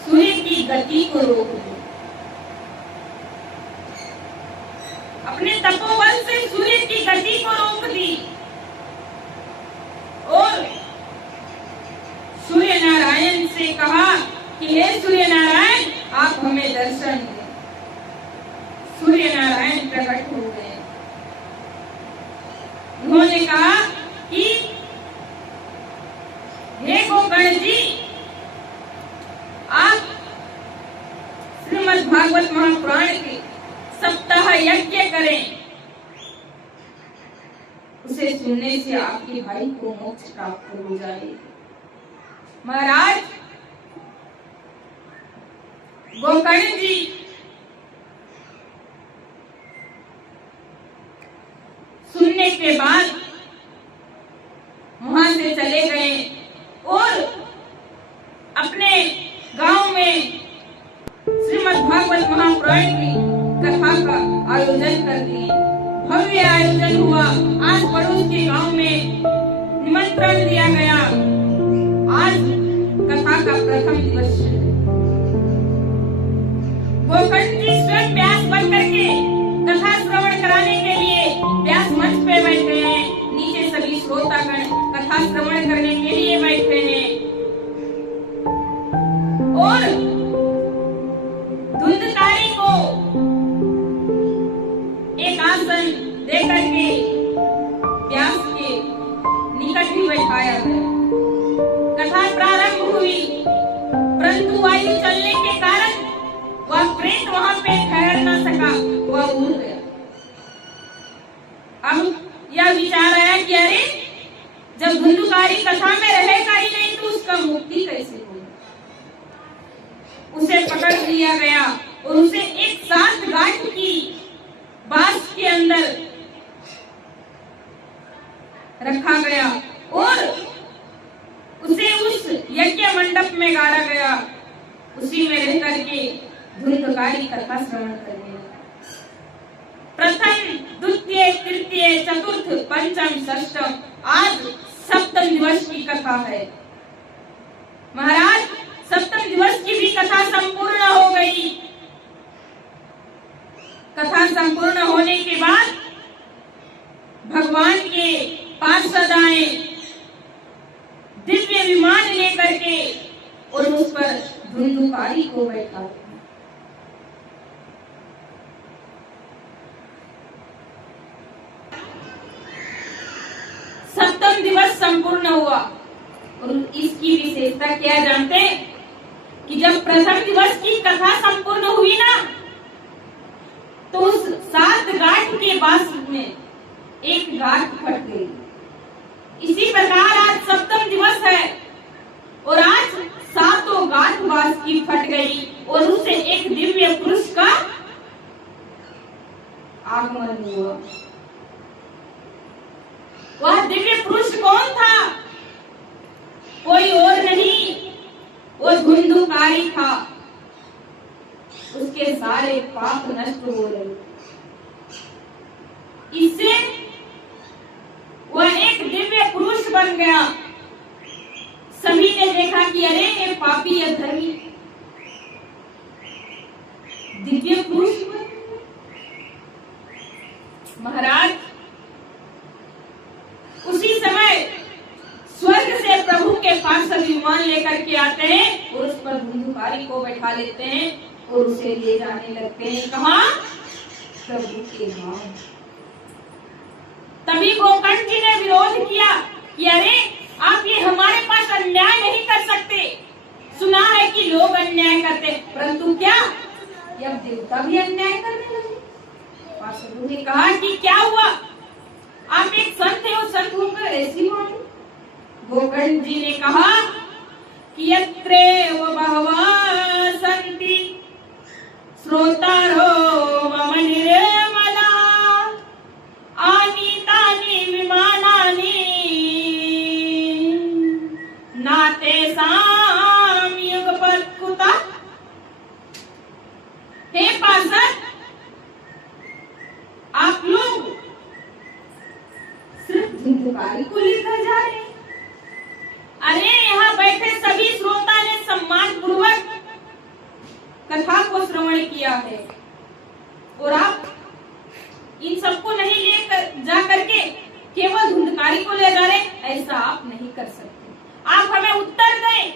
सूर्य की गति को रोक दिया। अपने तपोबल से सूर्य की गति को रोक दी और सूर्य नारायण से कहा कि हे सूर्य नारायण, आप हमें दर्शन दें। सूर्य नारायण प्रकट हो गए। उन्होंने कहा कि हे गोकर्ण जी, आप श्रीमद् भागवत महापुराण के सप्ताह यज्ञ करें। उसे सुनने से आपके भाई को मोक्ष प्राप्त हो जाएगा। महाराज गोकर्ण जी सुनने के बाद वहां से चले गए और अपने गांव में श्रीमद् भागवत महापुराण की कथा का आयोजन कर दिए। भव्य आयोजन हुआ। आज पड़ोस के गांव में निमंत्रण दिया गया। आज कथा का प्रथम दिवस। गोकर्ण जी स्वयं व्यास बन करके कथा श्रवण कराने के लिए व्यास मंच पे बैठे हैं। नीचे सभी श्रोतागण कथा श्रवण करने के लिए बैठे हैं और धुंधकारी को एक आसन देकर के व्यास के निकट ही बैठाया गया। कथा प्रारंभ हुई, परंतु वायु चलने के कारण वह प्रेत वहां पे ठहर न सका, वह उड़ गया। अब यह विचार आया कि अरे, जब धुंधकारी कथा में रहेगा ही नहीं तो उसका मुक्ति कैसे होगी। उसे पकड़ लिया गया और उसे एक 7 गांठ की बांस के अंदर रखा गया और उसे उस यज्ञ मंडप में गाड़ा गया। उसी में रह करके धुंधकारी कथा श्रवण करने लगा। प्रथम, द्वितीय, तृतीय, चतुर्थ, पंचम, षष्ठम, आज सप्तम दिवस की कथा है। महाराज, सप्तम दिवस की भी कथा संपूर्ण हो गई। कथा संपूर्ण होने के बाद भगवान के पार्षद आए दिव्य विमान लेकर के और उस पर धुंधुकारी को बैठा। सप्तम दिवस संपूर्ण हुआ और इसकी विशेषता क्या जानते हैं कि जब प्रथम दिवस की कथा संपूर्ण हुई ना, तो उस 7 गांठ के बांस में एक गांठ फट गई। इसी प्रकार आज सप्तम दिवस है और आज 7 गांठ बांस की फट गई और उसे एक दिव्य पुरुष का आगमन हुआ। वह दिव्य पुरुष कौन था? कोई और नहीं, वो धुंधुकारी था। उसके सारे पाप नष्ट हो रहे। इससे वह एक दिव्य पुरुष बन गया। सभी ने देखा कि अरे ये पापी अधर्मी दिव्य पुरुष बन गया। महाराज, उसी समय स्वर्ग से प्रभु के पार्षद विमान लेकर के आते हैं और उस पर धुंधुकारी को बैठा लेते हैं और उसे ले जाने लगते हैं। कहाँ? प्रभु के धाम। तभी गोकर्ण जी ने विरोध किया कि अरे आप ये हमारे पास अन्याय नहीं कर सकते। सुना है कि लोग अन्याय करते, परंतु क्या अब देवता भी अन्याय करने लगे? पार्षदों ने कहा कि क्या हुआ, आप एक संत है और संत होकर ऐसी मानो। गोकर्ण जी ने कहा कि यत्रेव बहवः सन्ति श्रोतारो मम निर्मला आनीतानि विमानानि न तेषां युगपत् कुतः। हे पार्षद, आप लोग सिर्फ धुंधुकारी को लेकर जा रहे हैं। अरे यहाँ बैठे सभी श्रोता ने सम्मान पूर्वक कथा को श्रवण किया है और आप इन सबको नहीं लेकर जा करके केवल धुंधुकारी को ले जा रहे। ऐसा आप नहीं कर सकते। आप हमें उत्तर दें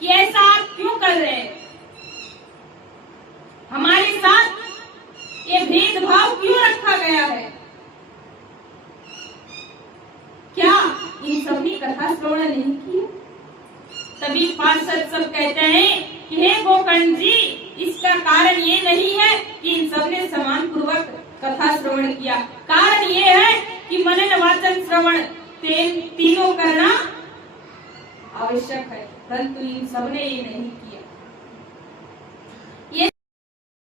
कि ऐसा आप क्यों कर रहे हैं? हमारे साथ ये भेदभाव क्यों रखा गया है? क्या इन सभी कथा श्रवण नहीं किया? तभी पार्षद सब कहते हैं कि हे गोकर्ण जी, इसका कारण ये नहीं है कि इन सब ने समान पूर्वक कथा श्रवण किया। कारण ये है कि मनन वाचन श्रवण तीनों करना आवश्यक है, परंतु इन सब ने ये नहीं किया।